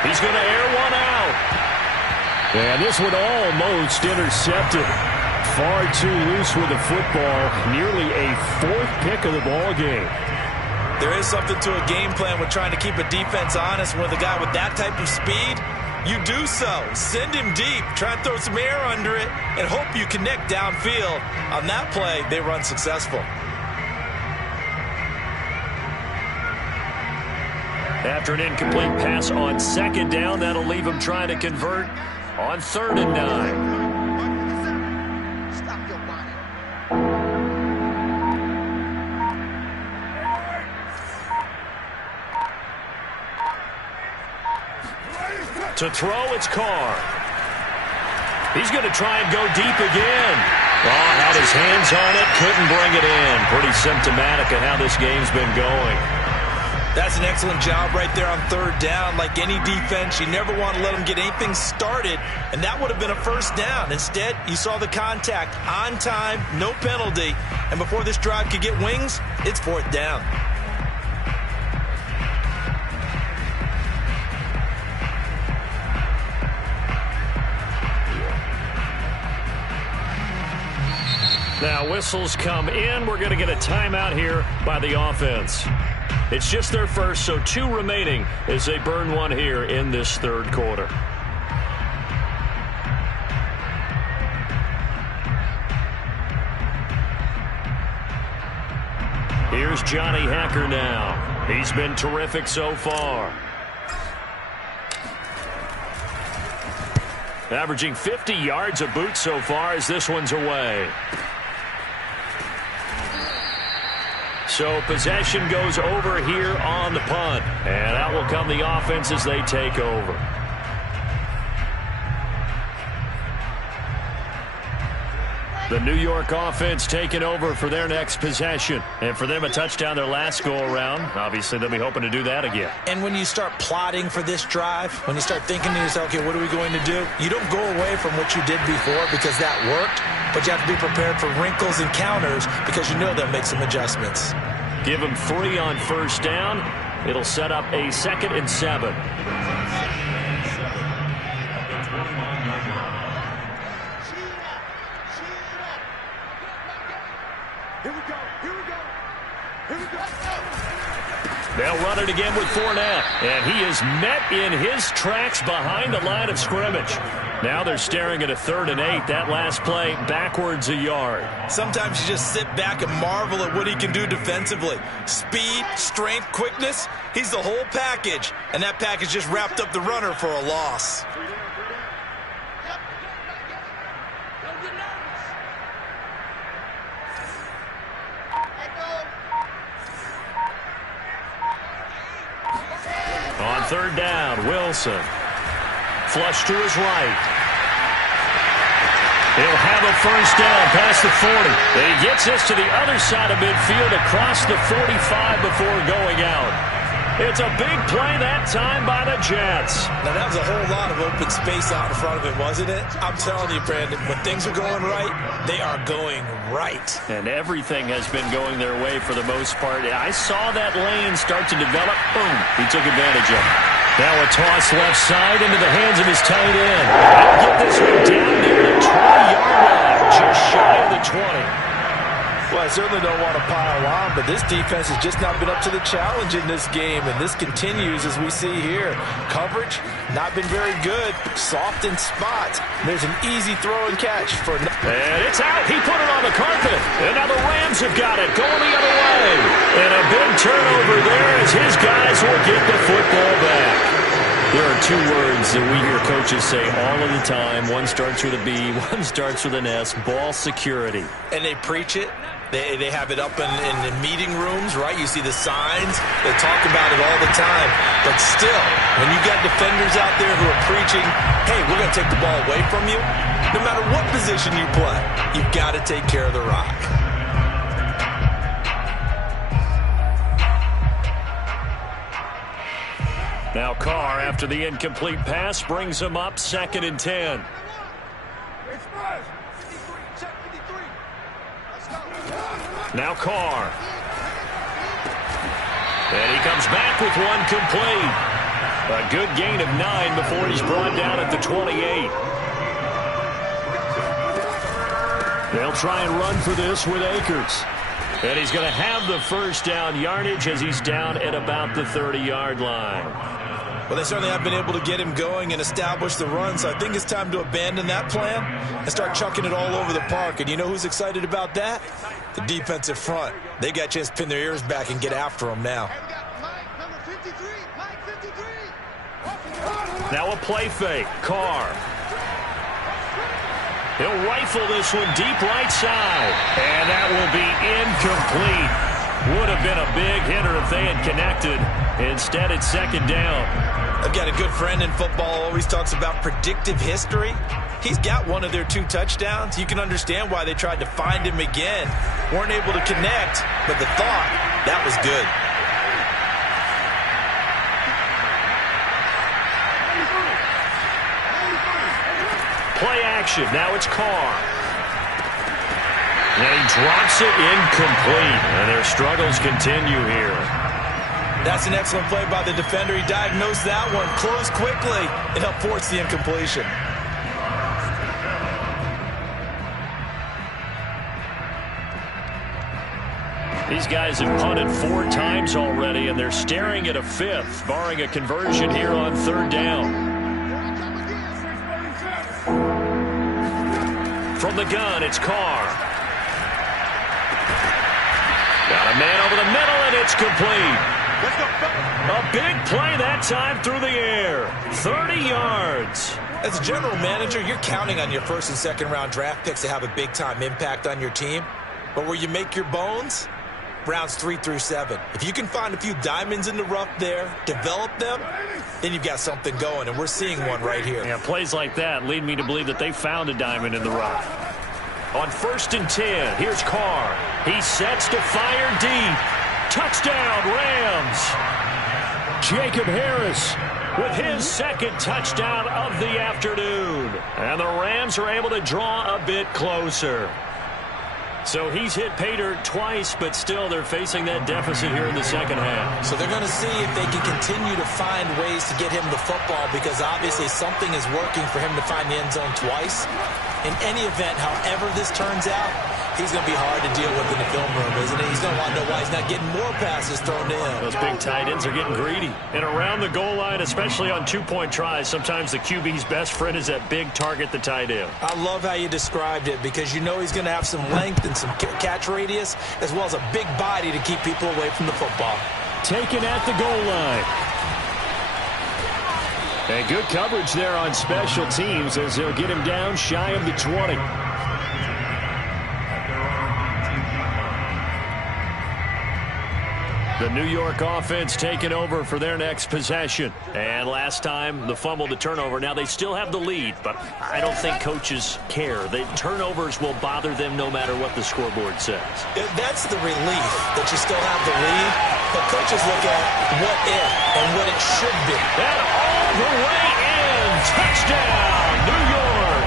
He's going to air one out. And this one almost intercepted. Far too loose with the football. Nearly a 4th pick of the ball game. There is something to a game plan with trying to keep a defense honest. With a guy with that type of speed, you do so. Send him deep. Try and throw some air under it and hope you connect downfield. On that play, they run successful. After an incomplete pass on second down, that'll leave him trying to convert on 3rd and 9. To throw, it's Carr. He's going to try and go deep again. Oh, had his hands on it, couldn't bring it in. Pretty symptomatic of how this game's been going. That's an excellent job right there on 3rd down. Like any defense, you never want to let them get anything started, and that would have been a 1st down. Instead, you saw the contact on time, no penalty, and before this drive could get wings, it's 4th down. Now whistles come in. We're going to get a timeout here by the offense. It's just their first, so 2 remaining as they burn one here in this 3rd quarter. Here's Johnny Hacker now. He's been terrific so far. Averaging 50 yards a boot so far as this one's away. So possession goes over here on the punt. And out will come the offense as they take over. The New York offense taking over for their next possession. And for them, a touchdown their last go-around. Obviously, they'll be hoping to do that again. And when you start plotting for this drive, when you start thinking to yourself, okay, what are we going to do? You don't go away from what you did before because that worked, but you have to be prepared for wrinkles and counters because you know they'll make some adjustments. Give them 3 on 1st down. It'll set up a 2nd and 7. They'll run it again with Fournette. And he is met in his tracks behind the line of scrimmage. Now they're staring at a 3rd and 8. That last play backwards a yard. Sometimes you just sit back and marvel at what he can do defensively. Speed, strength, quickness. He's the whole package. And that package just wrapped up the runner for a loss. On 3rd down, Wilson. Flush to his right. He'll have a 1st down past the 40. He gets this to the other side of midfield across the 45 before going out. It's a big play that time by the Jets. Now, that was a whole lot of open space out in front of him, wasn't it? I'm telling you, Brandon, when things are going right, they are going right. And everything has been going their way for the most part. I saw that lane start to develop. Boom. He took advantage of it. Now a toss left side into the hands of his tight end. He'll get this one down near the 20-yard line, just shy of the 20. Well, I certainly don't want to pile on, but this defense has just not been up to the challenge in this game, and this continues as we see here. Coverage, not been very good. Soft in spots. There's an easy throw and catch for... And it's out. He put it on the carpet. And now the Rams have got it, going the other way. And a big turnover there as his guys will get the football back. There are 2 words that we hear coaches say all of the time. One starts with a B, one starts with an S, ball security. And they preach it. They have it up in the meeting rooms, right? You see the signs. They talk about it all the time. But still, when you got defenders out there who are preaching, hey, we're going to take the ball away from you, no matter what position you play, you've got to take care of the rock. Now Carr, after the incomplete pass, brings him up 2nd and 10. Now Carr. And he comes back with one complete. A good gain of 9 before he's brought down at the 28. They'll try and run for this with Akers. And he's going to have the 1st down yardage as he's down at about the 30-yard line. Well, they certainly have been able to get him going and establish the run, so I think it's time to abandon that plan and start chucking it all over the park. And you know who's excited about that? The defensive front. They got a chance to pin their ears back and get after him now. Now a play fake. Carr. He'll rifle this one deep right side. And that will be incomplete. Would have been a big hitter if they had connected. Instead, it's second down. I've got a good friend in football, always talks about predictive history. He's got one of their 2 touchdowns. You can understand why they tried to find him again. Weren't able to connect, but the thought, that was good. Play action. Now it's Carr. And he drops it incomplete. And their struggles continue here. That's an excellent play by the defender. He diagnosed that one, closed quickly, and helped force the incompletion. These guys have punted 4 times already, and they're staring at a 5th, barring a conversion here on 3rd down. From the gun, it's Carr. Got a man over the middle, and it's complete. A big play that time through the air. 30 yards. As a general manager, you're counting on your 1st and 2nd round draft picks to have a big-time impact on your team. But where you make your bones, rounds 3 through 7. If you can find a few diamonds in the rough there, develop them, then you've got something going, and we're seeing one right here. Yeah, plays like that lead me to believe that they found a diamond in the rough. On 1st and 10, here's Carr. He sets to fire deep. Touchdown, Rams. Jacob Harris with his 2nd touchdown of the afternoon. And the Rams are able to draw a bit closer. So he's hit pay dirt twice, but still they're facing that deficit here in the 2nd half. So they're going to see if they can continue to find ways to get him the football, because obviously something is working for him to find the end zone twice. In any event, however this turns out, he's going to be hard to deal with in the film room, isn't he? He's going to want to know why he's not getting more passes thrown to him. Those big tight ends are getting greedy. And around the goal line, especially on 2-point tries, sometimes the QB's best friend is that big target, the tight end. I love how you described it, because you know he's going to have some length and some catch radius, as well as a big body to keep people away from the football. Taken at the goal line. And good coverage there on special teams as they'll get him down shy of the 20. The New York offense taking over for their next possession. And last time, the fumble, the turnover. Now, they still have the lead, but I don't think coaches care. The turnovers will bother them no matter what the scoreboard says. That's the relief that you still have the lead, but coaches look at what if and what it should be. And all the way in. Touchdown, New York.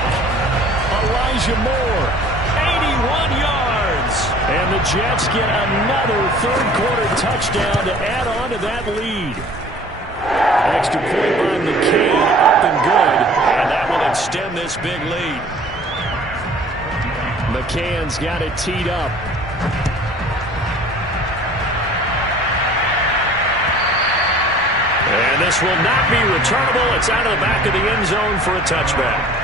Elijah Moore, 81 yards. And the Jets get another 3rd-quarter touchdown to add on to that lead. Extra point by McCain, up and good. And that will extend this big lead. McCann's got it teed up. And this will not be returnable. It's out of the back of the end zone for a touchback.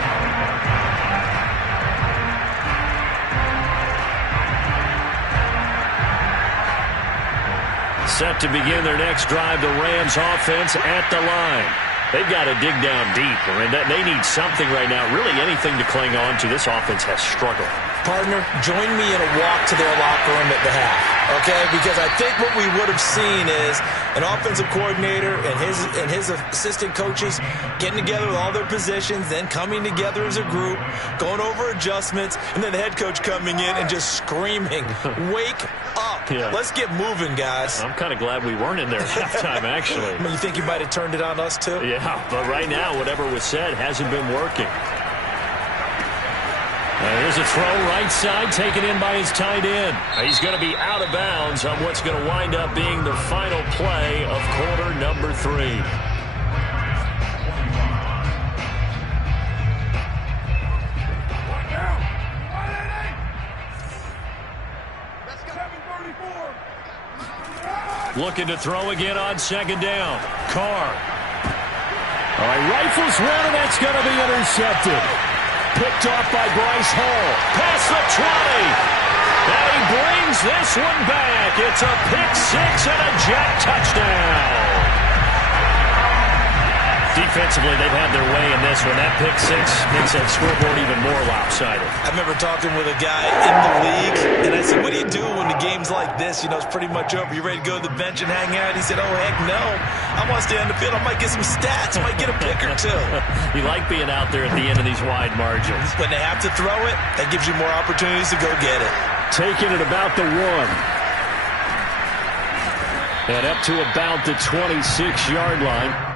Set to begin their next drive, the Rams offense at the line. They've got to dig down deep, and they need something right now, really anything to cling on to. This offense has struggled. Partner, join me in a walk to their locker room at the half, okay? Because I think what we would have seen is an offensive coordinator and his assistant coaches getting together with all their positions, then coming together as a group, going over adjustments, and then the head coach coming in and just screaming, wake up. Yeah. Let's get moving, guys. I'm kind of glad we weren't in there at halftime, actually. I mean, you think you might have turned it on us, too? Yeah, but right now, whatever was said hasn't been working. Here's a throw right side taken in by his tight end. He's going to be out of bounds on what's going to wind up being the final play of quarter number 3. Looking to throw again on 2nd down. Carr. All right, rifles one, and that's going to be intercepted. Picked off by Bryce Hall. Past the 20. And he brings this one back. It's a pick 6 and a Jet touchdown. Defensively, they've had their way in this one. That pick six makes that scoreboard even more lopsided. I remember talking with a guy in the league, and I said, what do you do when the game's like this? You know, it's pretty much over. You ready to go to the bench and hang out? He said, oh, heck no. I want to stay on the field. I might get some stats. I might get a pick or two. You like being out there at the end of these wide margins. When they have to throw it, that gives you more opportunities to go get it. Taking it about the 1. And up to about the 26-yard line.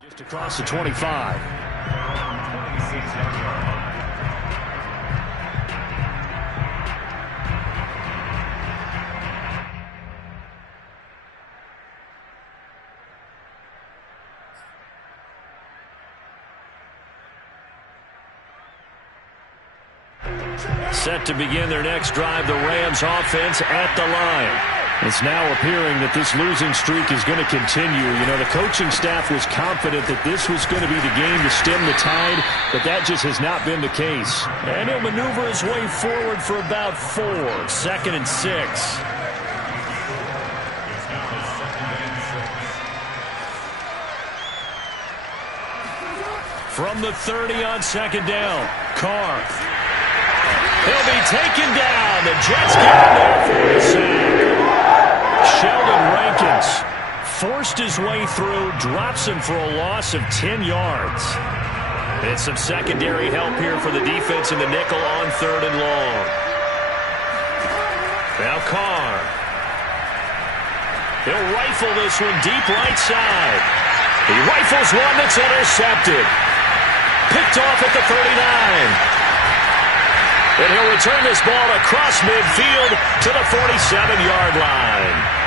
Just across the 25. Set to begin their next drive, the Rams offense at the line. It's now appearing that this losing streak is going to continue. You know, the coaching staff was confident that this was going to be the game to stem the tide, but that just has not been the case. And he'll maneuver his way forward for about 4. 2nd and 6. From the 30 on 2nd down, Carr. He'll be taken down. The Jets get him there for the sack. Sheldon Rankins forced his way through, drops him for a loss of 10 yards. And some secondary help here for the defense in the nickel on 3rd and long. Now Carr. He'll rifle this one deep right side. He rifles one that's intercepted. Picked off at the 39. And he'll return this ball across midfield to the 47-yard line.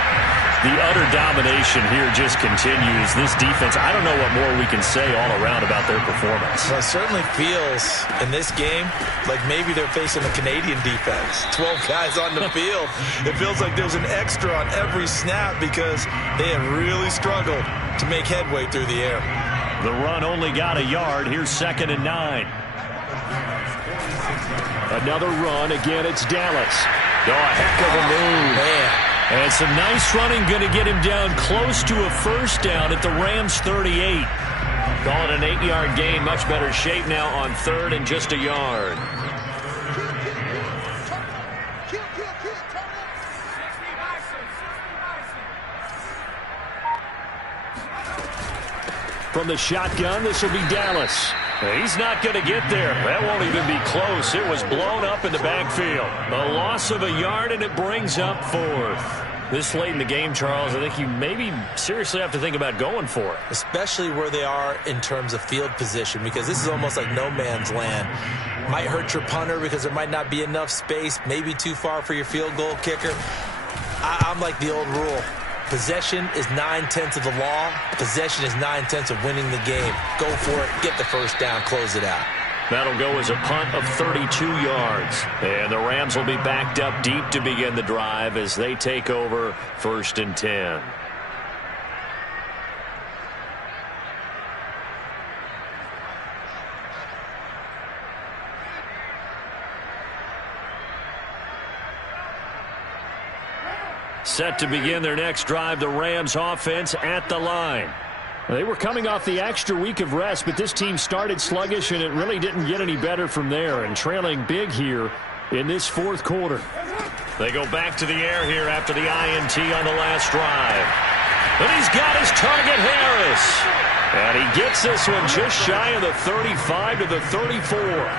The utter domination here just continues. This defense, I don't know what more we can say all around about their performance. Well, it certainly feels in this game like maybe they're facing a Canadian defense. 12 guys on the field. It feels like there's an extra on every snap because they have really struggled to make headway through the air. The run only got a yard. Here's 2nd and 9. Another run. Again, it's Dallas. Oh, a heck of a move. Man. And some nice running, going to get him down close to a first down at the Rams 38. Call it an 8-yard gain. Much better shape now on 3rd and just a yard. From the shotgun, this will be Dallas. He's not going to get there. That won't even be close. It was blown up in the backfield. A loss of a yard, and it brings up fourth. This late in the game, Charles, I think you maybe seriously have to think about going for it. Especially where they are in terms of field position, because this is almost like no man's land. Might hurt your punter because there might not be enough space, maybe too far for your field goal kicker. I'm like the old rule. Possession is 9/10 of the law. Possession is 9/10 of winning the game. Go for it, get the first down, close it out. That'll go as a punt of 32 yards. And the Rams will be backed up deep to begin the drive as they take over 1st and 10. Set to begin their next drive, the Rams offense at the line. They were coming off the extra week of rest, but this team started sluggish, and it really didn't get any better from there, and trailing big here in this fourth quarter. They go back to the air here after the INT on the last drive. And he's got his target, Harris. And he gets this one just shy of the 35 to the 34.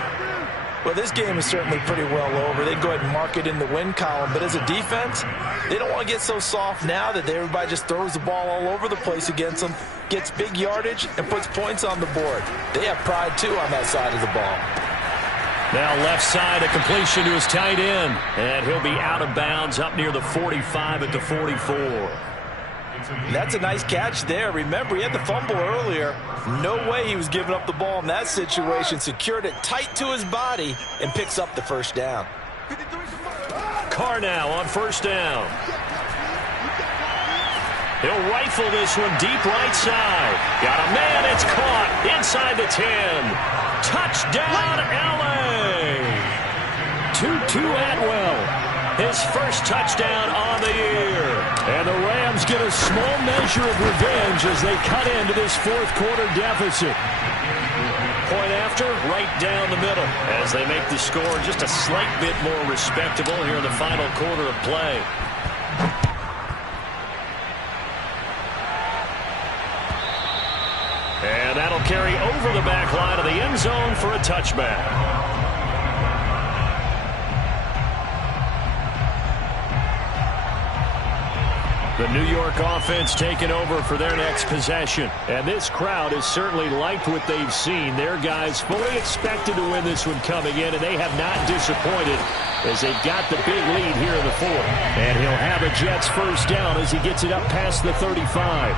Well, this game is certainly pretty well over. They go ahead and mark it in the win column. But as a defense, they don't want to get so soft now that everybody just throws the ball all over the place against them, gets big yardage, and puts points on the board. They have pride, too, on that side of the ball. Now left side, a completion to his tight end. And he'll be out of bounds up near the 45 at the 44. That's a nice catch there. Remember, he had the fumble earlier. No way he was giving up the ball in that situation. Secured it tight to his body and picks up the first down. Carr now on first down. He'll rifle this one deep right side. Got a man, it's caught inside the 10. Touchdown, LA! Tutu Atwell. His first touchdown on the year. And the Rams get a small measure of revenge as they cut into this fourth quarter deficit. Point after, right down the middle as they make the score just a slight bit more respectable here in the final quarter of play. And that'll carry over the back line of the end zone for a touchback. The New York offense taking over for their next possession. And this crowd has certainly liked what they've seen. Their guys fully expected to win this one coming in, and they have not disappointed as they've got the big lead here in the fourth. And he'll have a Jets first down as he gets it up past the 35.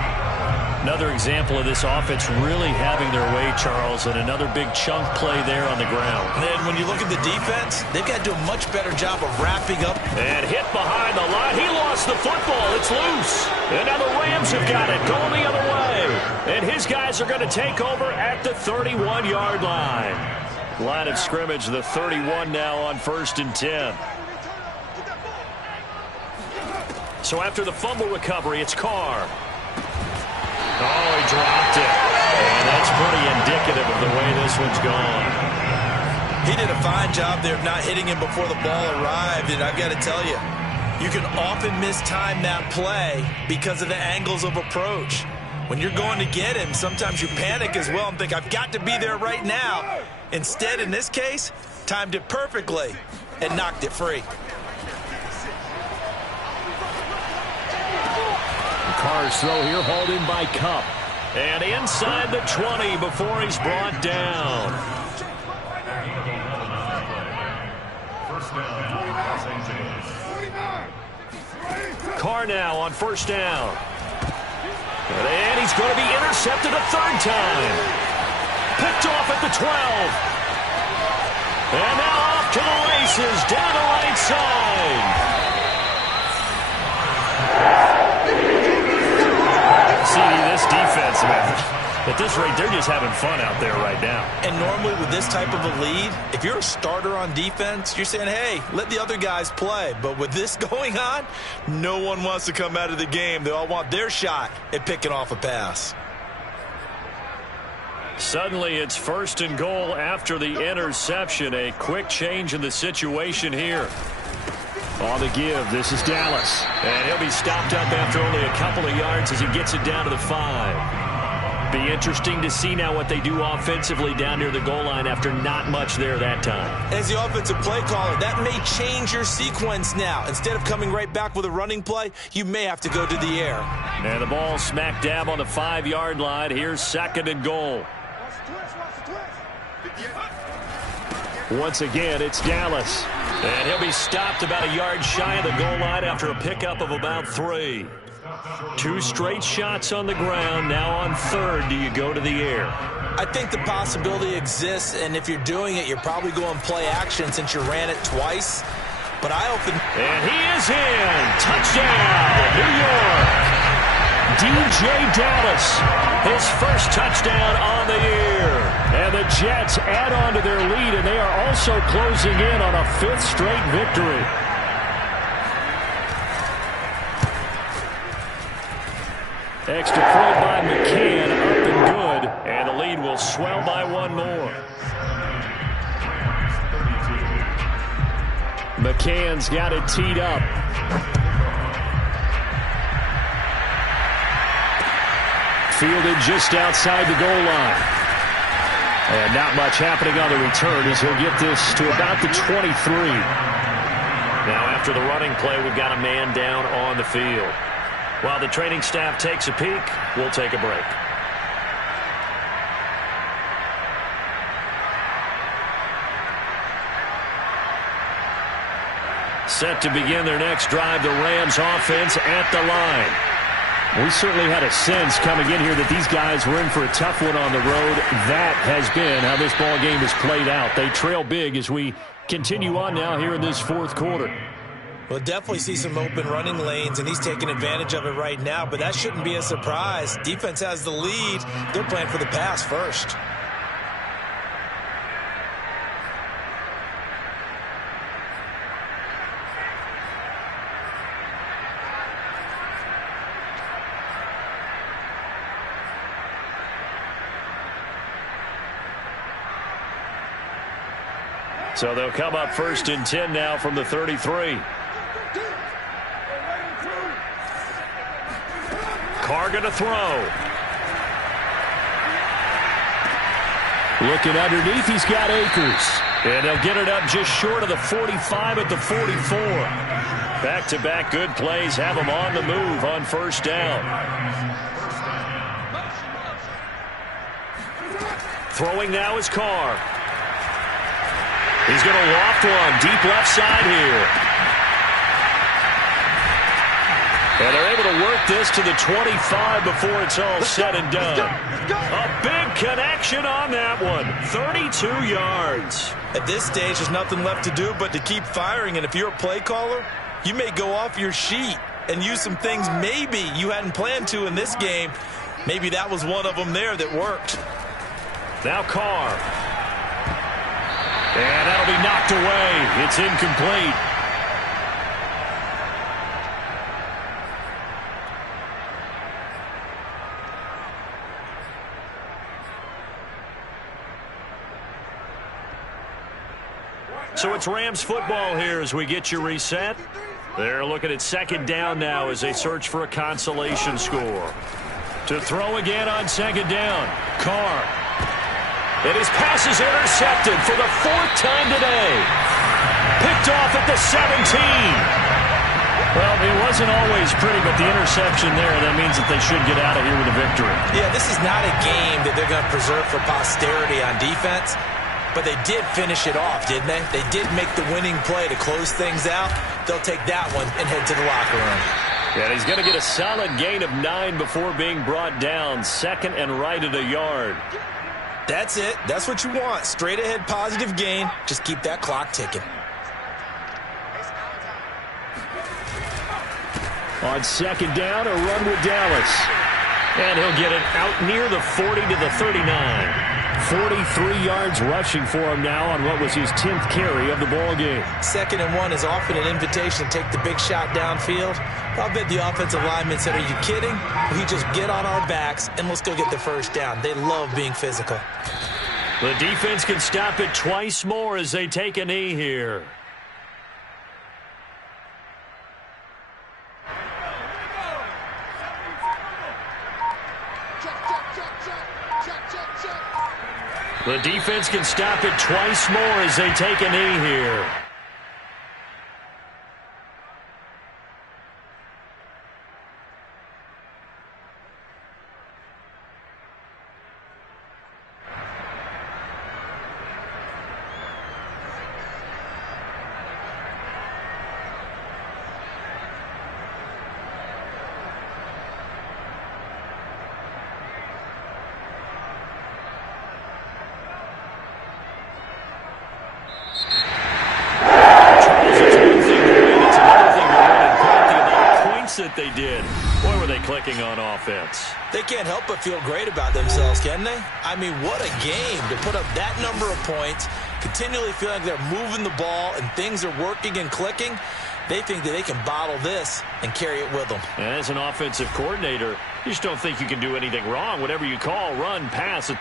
Another example of this offense really having their way, Charles, and another big chunk play there on the ground. And when you look at the defense, they've got to do a much better job of wrapping up. And hit behind the line. He lost the football. It's loose. And now the Rams have got it going the other way. And his guys are going to take over at the 31-yard line. Line of scrimmage, the 31 now on 1st and 10. So after the fumble recovery, it's Carr. Oh, he dropped it. And that's pretty indicative of the way this one's gone. He did a fine job there of not hitting him before the ball arrived. And I've got to tell you, you can often mistime that play because of the angles of approach. When you're going to get him, sometimes you panic as well and think, I've got to be there right now. Instead, in this case, timed it perfectly and knocked it free. Carr's throw here hauled in by Cup. And inside the 20 before he's brought down. Carr now on first down. And he's going to be intercepted a third time. Picked off at the 12. And now off to the races down the right side. See, this defense, man, at this rate, they're just having fun out there right now. And normally with this type of a lead, if you're a starter on defense, you're saying, hey, let the other guys play. But with this going on, no one wants to come out of the game. They all want their shot at picking off a pass. Suddenly, it's 1st and goal after the interception. A quick change in the situation here. On the give, this is Dallas. And he'll be stopped up after only a couple of yards as he gets it down to the 5. Be interesting to see now what they do offensively down near the goal line after not much there that time. As the offensive play caller, that may change your sequence now. Instead of coming right back with a running play, you may have to go to the air. And the ball smack dab on the 5-yard line. Here's 2nd and goal. Once again, it's Dallas. And he'll be stopped about a yard shy of the goal line after a pickup of about 3. 2 straight shots on the ground. Now on 3rd, do you go to the air? I think the possibility exists, and if you're doing it, you're probably going play action since you ran it twice. But I open. And he is in. Touchdown, New York. DJ Dallas, his first touchdown on the year. And the Jets add on to their lead, and they are also closing in on a 5th straight victory. Extra point by McCann, up and good. And the lead will swell by 1 more. McCann's got it teed up. Fielded just outside the goal line. And not much happening on the return as he'll get this to about the 23. Now after the running play, we've got a man down on the field. While the training staff takes a peek, we'll take a break. Set to begin their next drive, the Rams offense at the line. We certainly had a sense coming in here that these guys were in for a tough one on the road. That has been how this ball game has played out. They trail big as we continue on now here in this 4th quarter. We'll definitely see some open running lanes, and he's taking advantage of it right now, but that shouldn't be a surprise. Defense has the lead. They're playing for the pass first. So they'll come up 1st and 10 now from the 33. Carr going to throw. Looking underneath, he's got Akers. And they'll get it up just short of the 45 at the 44. Back-to-back good plays have them on the move on 1st down. Throwing now is Carr. He's going to loft one deep left side here. And they're able to work this to the 25 before it's all said and done. A big connection on that one. 32 yards. At this stage, there's nothing left to do but to keep firing. And if you're a play caller, you may go off your sheet and use some things maybe you hadn't planned to in this game. Maybe that was one of them there that worked. Now Carr. And that'll be knocked away. It's incomplete. So it's Rams football here as we get you reset. They're looking at 2nd down now as they search for a consolation score. To throw again on 2nd down. Carr. And his pass is intercepted for the 4th time today. Picked off at the 17. Well, it wasn't always pretty, but the interception there, that means that they should get out of here with a victory. Yeah, this is not a game that they're going to preserve for posterity on defense, but they did finish it off, didn't they? They did make the winning play to close things out. They'll take that one and head to the locker room. And he's going to get a solid gain of 9 before being brought down. 2nd and right at a yard. That's it. That's what you want. Straight ahead positive gain. Just keep that clock ticking. On 2nd down, a run with Dallas. And he'll get it out near the 40 to the 39. 43 yards rushing for him now on what was his 10th carry of the ball game. 2nd and 1 is often an invitation to take the big shot downfield. I'll bet the offensive lineman said, are you kidding? We just get on our backs and let's go get the 1st down. They love being physical. The defense can stop it twice more as they take a knee here. The defense can stop it twice more as they take a knee here. That they did. Boy, were they clicking on offense. They can't help but feel great about themselves, can they? I mean, what a game to put up that number of points, continually feeling like they're moving the ball and things are working and clicking. They think that they can bottle this and carry it with them. And as an offensive coordinator, you just don't think you can do anything wrong. Whatever you call, run, pass.